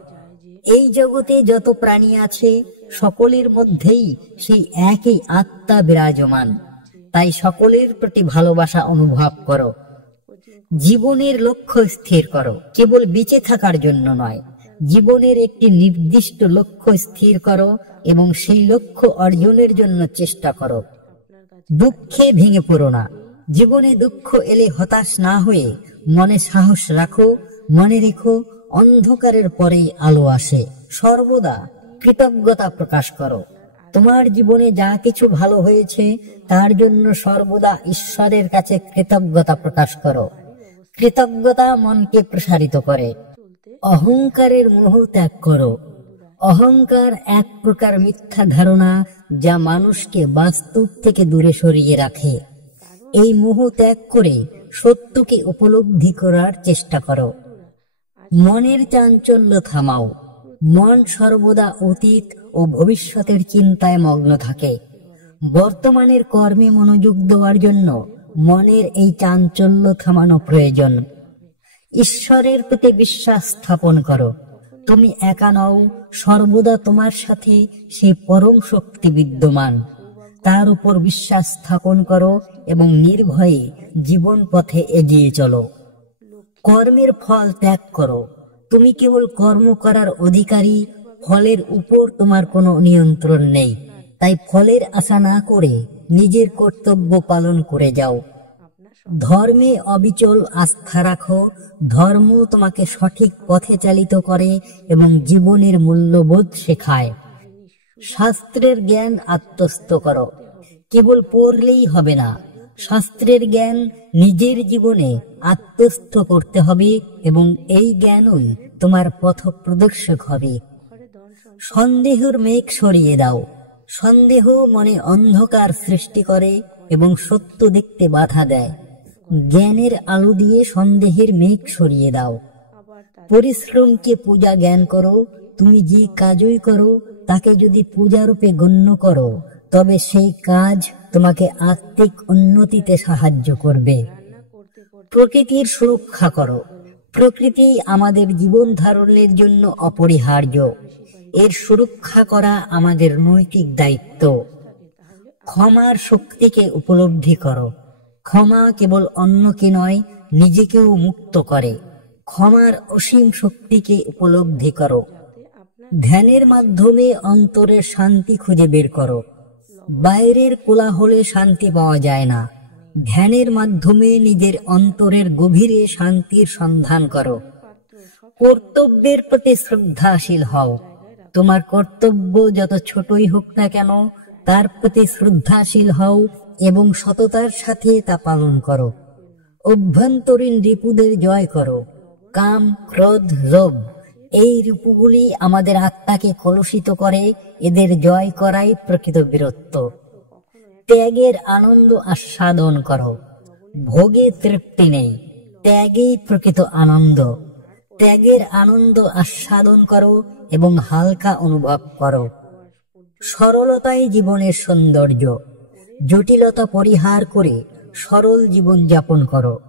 এই জগতে যত প্রাণী আছে সকলের মধ্যেই সেই একই আত্মা বিরাজমান। তাই সকলের প্রতি ভালোবাসা অনুভব করো। জীবনের লক্ষ্য স্থির করো। কেবল বেঁচে থাকার জন্য নয়, জীবনের একটি নির্দিষ্ট লক্ষ্য স্থির করো এবং সেই লক্ষ্য অর্জনের জন্য চেষ্টা করো। দুঃখে ভেঙে পড়ো না। জীবনে দুঃখ এলে হতাশ না হয়ে মনে সাহস রাখো। মনে রেখো, অন্ধকারের পরেই আলো আসে। সর্বদা কৃতজ্ঞতা প্রকাশ করো। তোমার জীবনে যা কিছু ভালো হয়েছে তার জন্য সর্বদা ঈশ্বরের কাছে কৃতজ্ঞতা প্রকাশ করো। কৃতজ্ঞতা মনকে প্রসারিত করে। অহংকারের মোহ ত্যাগ করো। অহংকার এক প্রকার মিথ্যা ধারণা যা মানুষকে বাস্তব থেকে দূরে সরিয়ে রাখে। এই মোহ ত্যাগ করে সত্যকে উপলব্ধি করার চেষ্টা করো। মনের চাঞ্চল্য থামাও। মন সর্বদা অতীত ও ভবিষ্যতের চিন্তায় মগ্ন থাকে। বর্তমানের কর্মে মনোযোগ দেওয়ার জন্য মনের এই চাঞ্চল্য থামানো প্রয়োজন। ঈশ্বরের প্রতি বিশ্বাস স্থাপন করো। তুমি একা নও, সর্বদা তোমার সাথে সেই পরম শক্তি বিদ্যমান। তার উপর বিশ্বাস স্থাপন করো এবং নির্ভয়ে জীবন পথে এগিয়ে চলো। কর্মের ফল ত্যাগ করো। তুমি কেবল কর্ম করার অধিকারী, ফলের উপর তোমার কোনো নিয়ন্ত্রণ নেই। তাই ফলের আশা না করে নিজের কর্তব্য পালন করে যাও। ধর্মে অবিচল আস্থা রাখো। ধর্ম তোমাকে সঠিক পথে চালিত করে এবং জীবনের মূল্যবোধ শেখায়। শাস্ত্রের জ্ঞান আত্মস্থ করো। কেবল পড়লেই হবে না, শাস্ত্রের জ্ঞান নিজের জীবনে আত্মস্থ করতে হবে এবং এই জ্ঞানই তোমার পথ প্রদর্শক হবে। সন্দেহের মেঘ সরিয়ে দাও। সন্দেহ মনে অন্ধকার সৃষ্টি করে এবং সত্য দেখতে বাধা দেয়। জ্ঞানের আলো দিয়ে সন্দেহের মেঘ সরিয়ে দাও। পরিশ্রমকে পূজা জ্ঞান করো। তুমি যে কাজই করো তাকে যদি পূজারূপে গণ্য করো, তবে সেই কাজ তোমাকে আত্মিক উন্নতিতে সাহায্য করবে। প্রকৃতির সুরক্ষা করো। প্রকৃতি আমাদের জীবন ধারণের জন্য অপরিহার্য। এর সুরক্ষা করা আমাদের নৈতিক দায়িত্ব। ক্ষমার শক্তিকে উপলব্ধি করো। ক্ষমা কেবল অন্যকে নয়, নিজেকেও মুক্ত করে। ক্ষমার অসীম শক্তিকে উপলব্ধি করো। ধ্যানের মাধ্যমে অন্তরের শান্তি খুঁজে বের করো। বাইরের কোলাহলে শান্তি পাওয়া যায় না। ধ্যানের মাধ্যমে নিজের অন্তরের গভীরে শান্তির সন্ধান করো। কর্তব্যের প্রতি শ্রদ্ধাশীল হও। তোমার কর্তব্য যত ছোটই হোক না কেন, তার প্রতি শ্রদ্ধাশীল হও এবং সততার সাথে তা পালন করো। অভ্যন্তরীণ রিপুদের জয় করো। কাম, ক্রোধ, লোভ, এই রিপুগুলি আমাদের আত্মাকে কলুষিত করে। এদের জয় করাই প্রকৃত বীরত্ব। ত্যাগের আনন্দ আস্বাদন করো। ভোগে তৃপ্তি নেই, ত্যাগেই প্রকৃত আনন্দ। ত্যাগের আনন্দ আস্বাদন করো এবং হালকা অনুভব করো। সরলতাই জীবনের সৌন্দর্য। জটিলতা পরিহার করে সরল জীবন যাপন করো।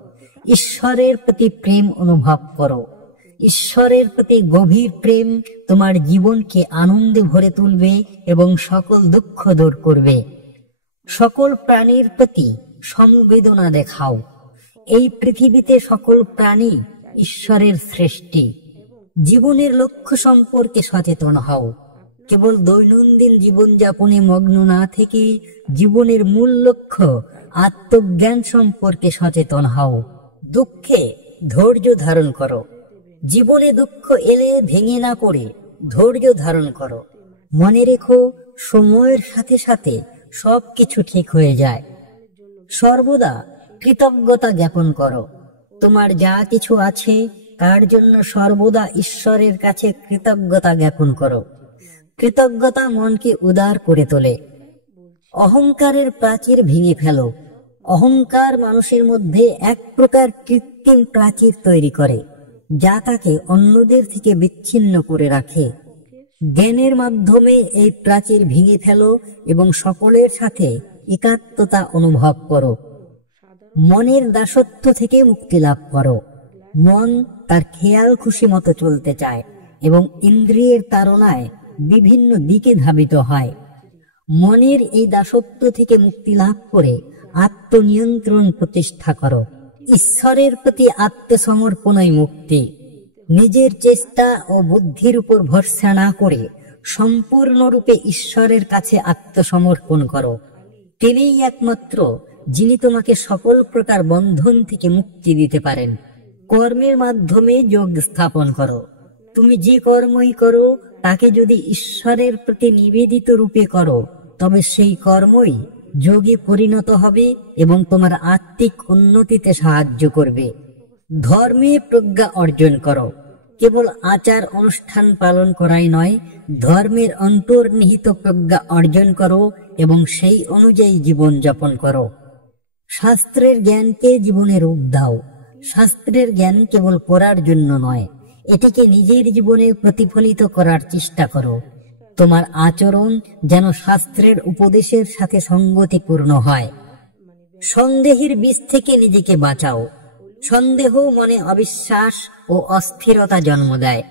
ঈশ্বরের প্রতি প্রেম অনুভব করো। ঈশ্বরের প্রতি গভীর প্রেম তোমার জীবনকে আনন্দে ভরে তুলবে এবং সকল দুঃখ দূর করবে। সকল প্রাণীর প্রতি সংবেদনা দেখাও। এই পৃথিবীতে সকল প্রাণী ঈশ্বরের সৃষ্টি। জীবনের লক্ষ্য সম্পর্কে সচেতন হও। কেবল দৈনন্দিন জীবনযাপনে মগ্ন না থেকে জীবনের মূল লক্ষ্য আত্মজ্ঞান সম্পর্কে সচেতন হও। দুঃখে ধৈর্য ধারণ করো। জীবনে দুঃখ এলে ভেঙে না পড়ে ধৈর্য ধারণ করো। মনে রেখো, সময়ের সাথে সাথে সবকিছু ঠিক হয়ে যায়। সর্বদা কৃতজ্ঞতা জ্ঞাপন করো। তোমার যা কিছু আছে তার জন্য সর্বদা ঈশ্বরের কাছে কৃতজ্ঞতা জ্ঞাপন করো। কৃতজ্ঞতা মনকে উদার করে তোলে। অহংকারের প্রাচীর ভেঙে ফেলো। অহংকার মানুষের মধ্যে এক প্রকার কৃত্রিম প্রাচীর তৈরি করে, যা তাকে অন্যদের থেকে বিচ্ছিন্ন করে রাখে। জ্ঞানের মাধ্যমে এই প্রাচীর ভেঙে ফেলো এবং সকলের সাথে একাত্মতা অনুভব করো। মনের দাসত্ব থেকে মুক্তি লাভ করো। মন তার খেয়াল খুশি মতো চলতে চায় এবং ইন্দ্রিয়ের তাড়নায় বিভিন্ন দিকে ধাবিত হয়। মনের এই দাসত্ব থেকে মুক্তি লাভ করে আত্মনিয়ন্ত্রণ প্রতিষ্ঠা করো। ঈশ্বরের প্রতি আত্মসমর্পণই মুক্তি। নিজের চেষ্টা ও বুদ্ধির উপর ভরসা না করে সম্পূর্ণরূপে ঈশ্বরের কাছে আত্মসমর্পণ করো। তিনিই একমাত্র যিনি তোমাকে সকল প্রকার বন্ধন থেকে মুক্তি দিতে পারেন। কর্মের মাধ্যমে যোগ স্থাপন করো। তুমি যে কর্মই করো তাকে যদি ঈশ্বরের প্রতি নিবেদিত রূপে করো, তবে সেই কর্মই যোগে পরিণত হবে এবং তোমার আত্মিক উন্নতিতে সাহায্য করবে। ধর্মে প্রজ্ঞা অর্জন করো। কেবল আচার অনুষ্ঠান পালন করাই নয়, ধর্মের অন্তর্নিহিত প্রজ্ঞা অর্জন করো এবং সেই অনুযায়ী জীবন যাপন করো। শাস্ত্রের জ্ঞানকে জীবনে রূপ দাও। শাস্ত্রের জ্ঞান কেবল পড়ার জন্য নয়, এটিকে নিজের জীবনে প্রতিফলিত করার চেষ্টা করো। তোমার আচরণ যেন শাস্ত্রের উপদেশের সাথে সঙ্গতিপূর্ণ হয়। সন্দেহের বীজ থেকে নিজেকে বাঁচাও। সন্দেহ মনে অবিশ্বাস ও অস্থিরতা জন্ম দেয়।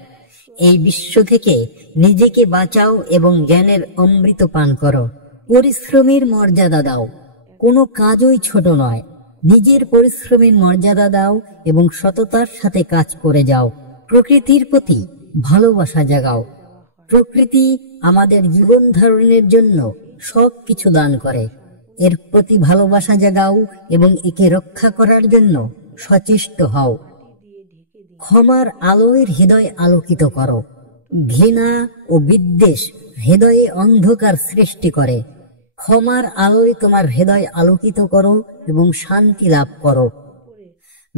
এই বিশ্ব থেকে নিজেকে বাঁচাও এবং জ্ঞানের অমৃত পান করো। পরিশ্রমের মর্যাদা দাও। কোনো কাজই ছোট নয়। নিজের পরিশ্রমের মর্যাদা দাও এবং সততার সাথে কাজ করে যাও। প্রকৃতির প্রতি ভালোবাসা জাগাও। প্রকৃতি আমাদের জীবন ধারণের জন্য সবকিছু দান করে। এর প্রতি ভালোবাসা জাগাও এবং একে রক্ষা করার জন্য সচেষ্ট হও। ক্ষমার আলোয় হৃদয় আলোকিত করো। ঘৃণা ও বিদ্বেষ হৃদয়ে অন্ধকার সৃষ্টি করে। ক্ষমার আলোয় তোমার হৃদয় আলোকিত করো এবং শান্তি লাভ করো।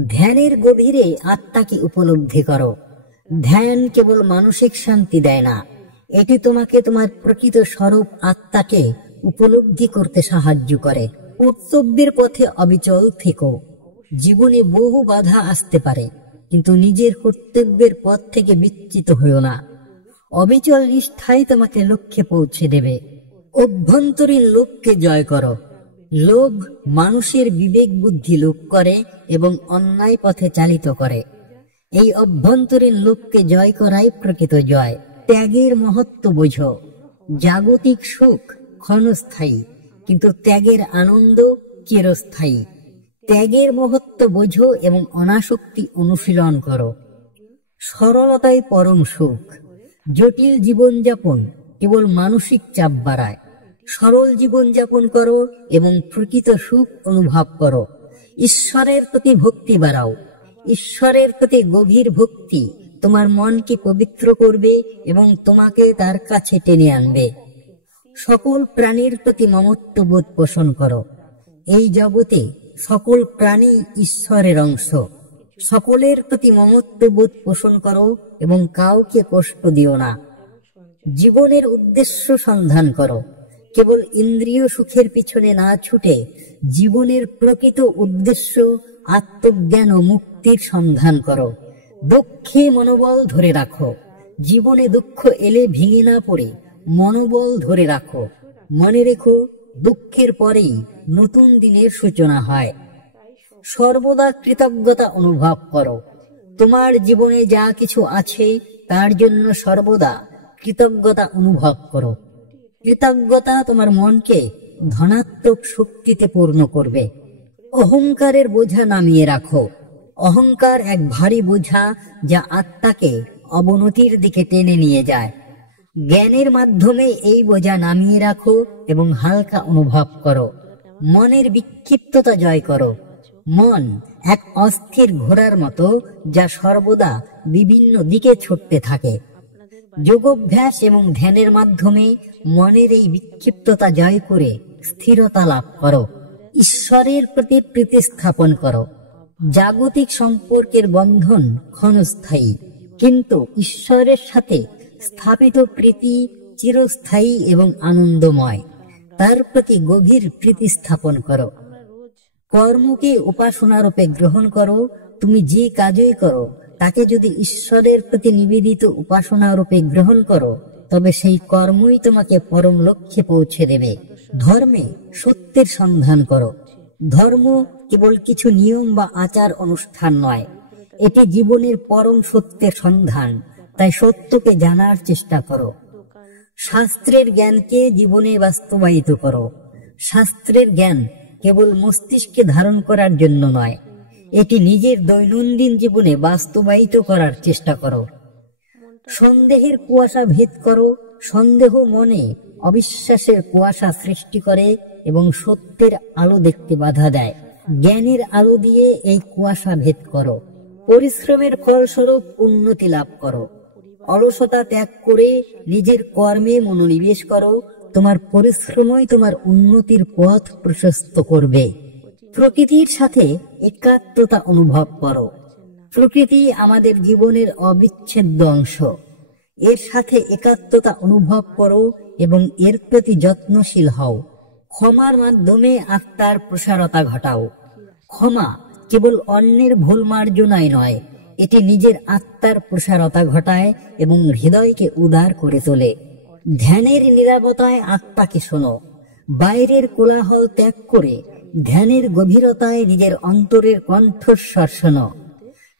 ধ্যানের গভীরে আত্মাকে উপলব্ধি করো। ধ্যান কেবল মানসিক শান্তি দেয় না, এটি তোমাকে তোমার প্রকৃত স্বরূপ আত্মাকে উপলব্ধি করতে সাহায্য করে। কর্তব্যের পথে অবিচল থেকো। জীবনে বহু বাধা আসতে পারে, কিন্তু নিজের কর্তব্যের পথ থেকে বিচ্যুত হইও না। অবিচল নিষ্ঠাই তোমাকে লক্ষ্যে পৌঁছে দেবে। অভ্যন্তরীণ লোভকে জয় করো। লোভ মানুষের বিবেক বুদ্ধি লোপ করে এবং অন্যায় পথে চালিত করে। এই অভ্যন্তরীণ লোভকে জয় করাই প্রকৃত জয়। ত্যাগের মহত্ব বোঝো। জাগতিক সুখ ক্ষণস্থায়ী, কিন্তু ত্যাগের আনন্দ চিরস্থায়ী। ত্যাগের মহত্ব বোঝো এবং অনাসক্তি অনুশীলন করো। সরলতাই পরম সুখ। জটিল জীবনযাপন কেবল মানসিক চাপ বাড়ায়। সরল জীবনযাপন করো এবং প্রকৃত সুখ অনুভব করো। ঈশ্বরের প্রতি ভক্তি বাড়াও। ঈশ্বরের প্রতি গভীর ভক্তি তোমার মনকে পবিত্র করবে এবং তোমাকে তার কাছে টেনে আনবে। সকল প্রাণীর প্রতি মমত্ববোধ পোষণ করো। এই জগতে সকল প্রাণী ঈশ্বরের অংশ। সকলের প্রতি মমত্ববোধ পোষণ করো এবং কাউকে কষ্ট দিও না। জীবনের উদ্দেশ্য সন্ধান করো। কেবল ইন্দ্রিয় সুখের পিছনে না ছুটে জীবনের প্রকৃত উদ্দেশ্য আত্মজ্ঞান ও মুক্তির সন্ধান করো। দুঃখে মনোবল ধরে রাখো। জীবনে দুঃখ এলে ভেঙে না পড়ে মনোবল ধরে রাখো। মনে রেখো, দুঃখের পরেই নতুন দিনের সূচনা হয়। সর্বদা কৃতজ্ঞতা অনুভব করো। তোমার জীবনে যা কিছু আছে তার জন্য সর্বদা কৃতজ্ঞতা অনুভব করো। কৃতজ্ঞতা তোমার মনকে ধনাত্মক শক্তিতে পূর্ণ করবে। অহংকারের বোঝা নামিয়ে রাখো। অহংকার এক ভারী বোঝা যা আত্মাকে অবনতির দিকে টেনে নিয়ে যায়। জ্ঞানের মাধ্যমে এই বোঝা নামিয়ে রাখো এবং হালকা অনুভব করো। মনের বিক্ষিপ্ততা জয় করো। মন এক অস্থির ঘোড়ার মতো যা সর্বদা বিভিন্ন দিকে ছুটতে থাকে। যোগাভ্যাস এবং ধ্যানের মাধ্যমে মনের এই বিক্ষিপ্ততা জয় করে স্থিরতা লাভ করো। ঈশ্বরের প্রতি প্রীতি স্থাপন করো। জাগতিক সম্পর্কের বন্ধন ক্ষণস্থায়ী, কিন্তু ঈশ্বরের সাথে স্থাপিত প্রীতি চিরস্থায়ী এবং আনন্দময়। তার প্রতি গভীর প্রীতি স্থাপন করো। কর্মকে উপাসনারূপে গ্রহণ করো। তুমি যে কাজই করো তাকে যদি ঈশ্বরের প্রতি নিবেদিত উপাসনা রূপে গ্রহণ করো, তবে সেই কর্মই তোমাকে পরম লক্ষ্যে পৌঁছে দেবে। ধর্মে সত্যের সন্ধান করো। ধর্ম কেবল কিছু নিয়ম বা আচার অনুষ্ঠান নয়, এটি জীবনের পরম সত্যের সন্ধান। তাই সত্যকে জানার চেষ্টা করো। শাস্ত্রের জ্ঞানকে জীবনে বাস্তবায়িত করো। শাস্ত্রের জ্ঞান কেবল মস্তিষ্কে ধারণ করার জন্য নয়, এটি নিজের দৈনন্দিন জীবনে বাস্তবায়িত করার চেষ্টা করো। সন্দেহের কুয়াশা ভেদ করো। সন্দেহ মনে অবিশ্বাসের কুয়াশা সৃষ্টি করে এবং সত্যের আলো দেখতে বাধা দেয়। জ্ঞানের আলো দিয়ে এই কুয়াশা ভেদ করো। পরিশ্রমের ফলস্বরূপ উন্নতি লাভ করো। অলসতা ত্যাগ করে নিজের কর্মে মনোনিবেশ করো। তোমার পরিশ্রমই তোমার উন্নতির পথ প্রশস্ত করবে। প্রকৃতির সাথে একাত্মতা অনুভব করো। প্রকৃতি আমাদের জীবনের অবিচ্ছেদ্য অংশ। এর সাথে একাত্মতা অনুভব করো এবং এর প্রতি যত্নশীল হও। ক্ষমার মাধ্যমে আত্মার প্রসারতা ঘটাও। ক্ষমা কেবল অন্যের ভুল মার্জনাই নয়, এটি নিজের আত্মার প্রসারতা ঘটায় এবং হৃদয়কে উদার করে তোলে। ধ্যানের নীরবতায় আত্মাকে শোনো। বাইরের কোলাহল ত্যাগ করে ধ্যানের গভীরতায় নিজের অন্তরের কণ্ঠস্বর শোনো।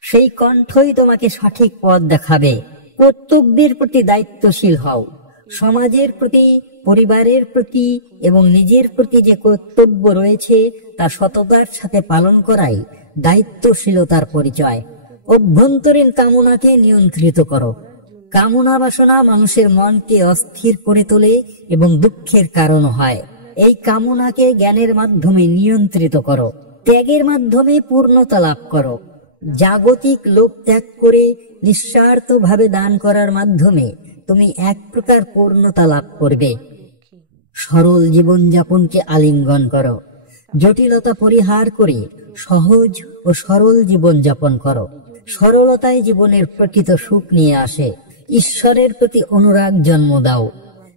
সেই কণ্ঠই তোমাকে সঠিক পথ দেখাবে। কর্তব্যের প্রতি দায়িত্বশীল হও। সমাজের প্রতি, পরিবারের প্রতি এবং নিজের প্রতি যে কর্তব্য রয়েছে তা সততার সাথে পালন করাই দায়িত্বশীলতার পরিচয়। অভ্যন্তরীণ কামনাকে নিয়ন্ত্রিত করো। কামনা বাসনা মানুষের মনকে অস্থির করে তোলে এবং দুঃখের কারণ হয়। এই কামনাকে জ্ঞানের মাধ্যমে নিয়ন্ত্রিত করো। ত্যাগের মাধ্যমে পূর্ণতা লাভ করো। জাগতিক লোভ ত্যাগ করে নিঃস্বার্থভাবে দান করার মাধ্যমে তুমি এক প্রকার পূর্ণতা লাভ করবে। সরল জীবনযাপনকে আলিঙ্গন করো। জটিলতা পরিহার করে সহজ ও সরল জীবনযাপন করো। সরলতায় জীবনের প্রকৃত সুখ নিয়ে আসে। ঈশ্বরের প্রতি অনুরাগ জন্ম দাও।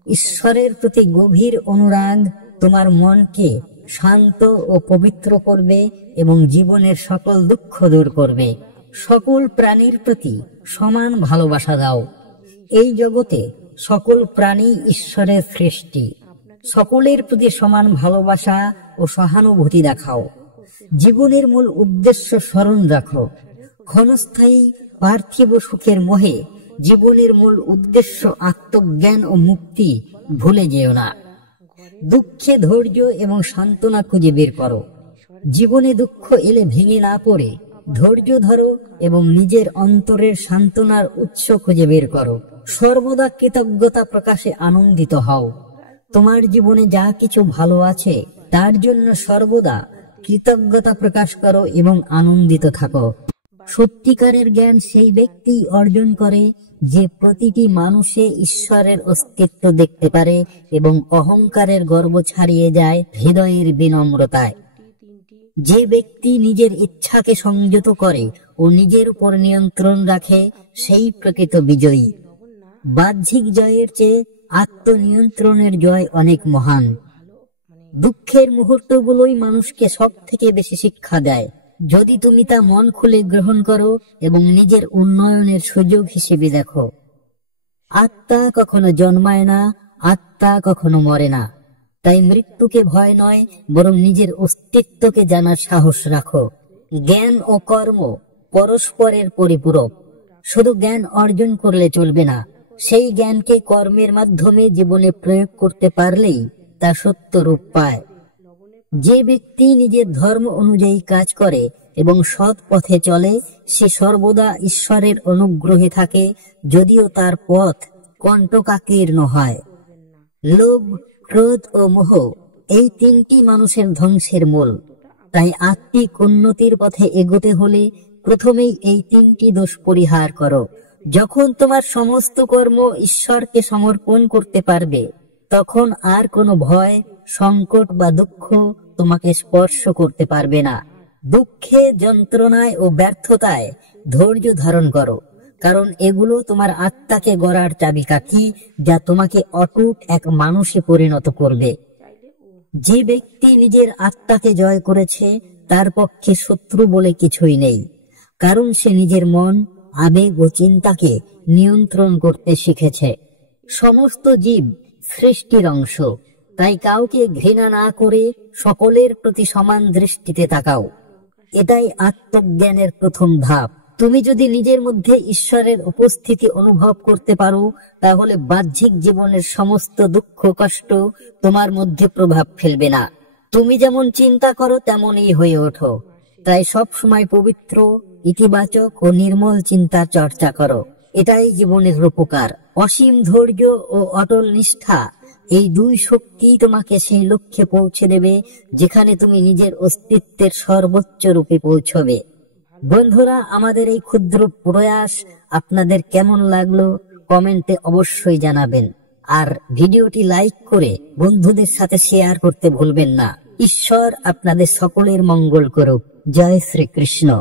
ঈশ্বরের প্রতি গভীর অনুরাগ তোমার মনকে শান্ত ও পবিত্র করবে এবং জীবনের সকল দুঃখ দূর করবে। সকল প্রাণীর প্রতি সমান ভালোবাসা দাও। এই জগতে সকল প্রাণী ঈশ্বরের সৃষ্টি। সকলের প্রতি সমান ভালোবাসা ও সহানুভূতি দেখাও। জীবনের মূল উদ্দেশ্য স্মরণ রাখো। ক্ষণস্থায়ী পার্থিব সুখের মোহে জীবনের মূল উদ্দেশ্য আত্মজ্ঞান ও মুক্তি ভুলে যেও না। দুঃখে ধৈর্য এবং সান্ত্বনা খুঁজে বের করো। জীবনে দুঃখ এলে ভেঙে না পড়ে ধৈর্য ধরো এবং নিজের অন্তরের সান্ত্বনার উৎস খুঁজে বের করো। সর্বদা কৃতজ্ঞতা প্রকাশে আনন্দিত হও। তোমার জীবনে যা কিছু ভালো আছে তার জন্য সর্বদা কৃতজ্ঞতা প্রকাশ করো এবং আনন্দিত থাকো। সত্যিকারের জ্ঞান সেই ব্যক্তি অর্জন করে যে প্রতিটি মানুষে ঈশ্বরের অস্তিত্ব দেখতে পারে এবং অহংকারের গর্ব ছাড়িয়ে যায় হৃদয়ের বিনম্রতায়। যে ব্যক্তি নিজের ইচ্ছাকে সংযত করে ও নিজের উপর নিয়ন্ত্রণ রাখে সেই প্রকৃত বিজয়ী। বাহ্যিক জয়ের চেয়ে আত্মনিয়ন্ত্রণের জয় অনেক মহান। দুঃখের মুহূর্তগুলোই মানুষকে সব থেকে বেশি শিক্ষা দেয়, যদি তুমি তা মন খুলে গ্রহণ করো এবং নিজের উন্নয়নের সুযোগ হিসেবে দেখো। আত্মা কখনো জন্মায় না, আত্মা কখনো মরে না। তাই মৃত্যুকে ভয় নয়, বরং নিজের অস্তিত্বকে জানার সাহস রাখো। জ্ঞান ও কর্ম পরস্পরের পরিপূরক। শুধু জ্ঞান অর্জন করলে চলবে না, সেই জ্ঞানকে কর্মের মাধ্যমে জীবনে প্রয়োগ করতে পারলেই তা সত্য রূপ পায়। যে ব্যক্তি নিজের ধর্ম অনুযায়ী কাজ করে এবং সৎ পথে চলে সে সর্বদা ঈশ্বরের অনুগ্রহে থাকে, যদিও তার পথ কণ্টকাকীর্ণ হয়। লোভ, ক্রোধ ও মোহ এই তিনটি মানুষের ধ্বংসের মূল। তাই আত্মিক উন্নতির পথে এগোতে হলে প্রথমেই এই তিনটি দোষ পরিহার করো। যখন তোমার সমস্ত কর্ম ঈশ্বরকে সমর্পণ করতে পারবে, তখন আর কোনো ভয়, সংকট বা দুঃখ তোমাকে স্পর্শ করতে পারবে না। দুঃখে, যন্ত্রণায় ও ব্যর্থতায় ধৈর্য ধারণ করো, কারণ এগুলো তোমার আত্মাকে গড়ার চাবিকাঠি, যা তোমাকে অটুট এক মানুষে পরিণত করবে। যে ব্যক্তি নিজের আত্মাকে জয় করেছে তার পক্ষে শত্রু বলে কিছুই নেই, কারণ সে নিজের মন, আবেগ ও চিন্তাকে নিয়ন্ত্রণ করতে শিখেছে। সমস্ত জীব সৃষ্টির অংশ, তাই কাউকে ঘৃণা না করে সকলের প্রতি সমান দৃষ্টিতে তাকাও। এটাই আত্মজ্ঞানের প্রথম ধাপ। তুমি যদি নিজের মধ্যে ঈশ্বরের উপস্থিতি অনুভব করতে পারো, তাহলে বাহ্যিক জীবনের সমস্ত দুঃখ কষ্ট তোমার মধ্যে প্রভাব ফেলবে না। তুমি যেমন চিন্তা করো তেমনই হয়ে ওঠো। তাই সব সময় পবিত্র, ইতিবাচক ও নির্মল চিন্তার চর্চা করো। এটাই জীবনের রূপকার। অসীম ধৈর্য ও অটল নিষ্ঠা, এই দুই শক্তি তোমাকে সেই লক্ষ্যে পৌঁছে দেবে যেখানে তুমি নিজের অস্তিত্বের সর্বোচ্চ রূপে পৌঁছবে। বন্ধুরা, আমাদের এই ক্ষুদ্র প্রয়াস আপনাদের কেমন লাগলো কমেন্টে অবশ্যই জানাবেন, আর ভিডিওটি লাইক করে বন্ধুদের সাথে শেয়ার করতে ভুলবেন না। ঈশ্বর আপনাদের সকলের মঙ্গল করুক। জয় শ্রীকৃষ্ণ।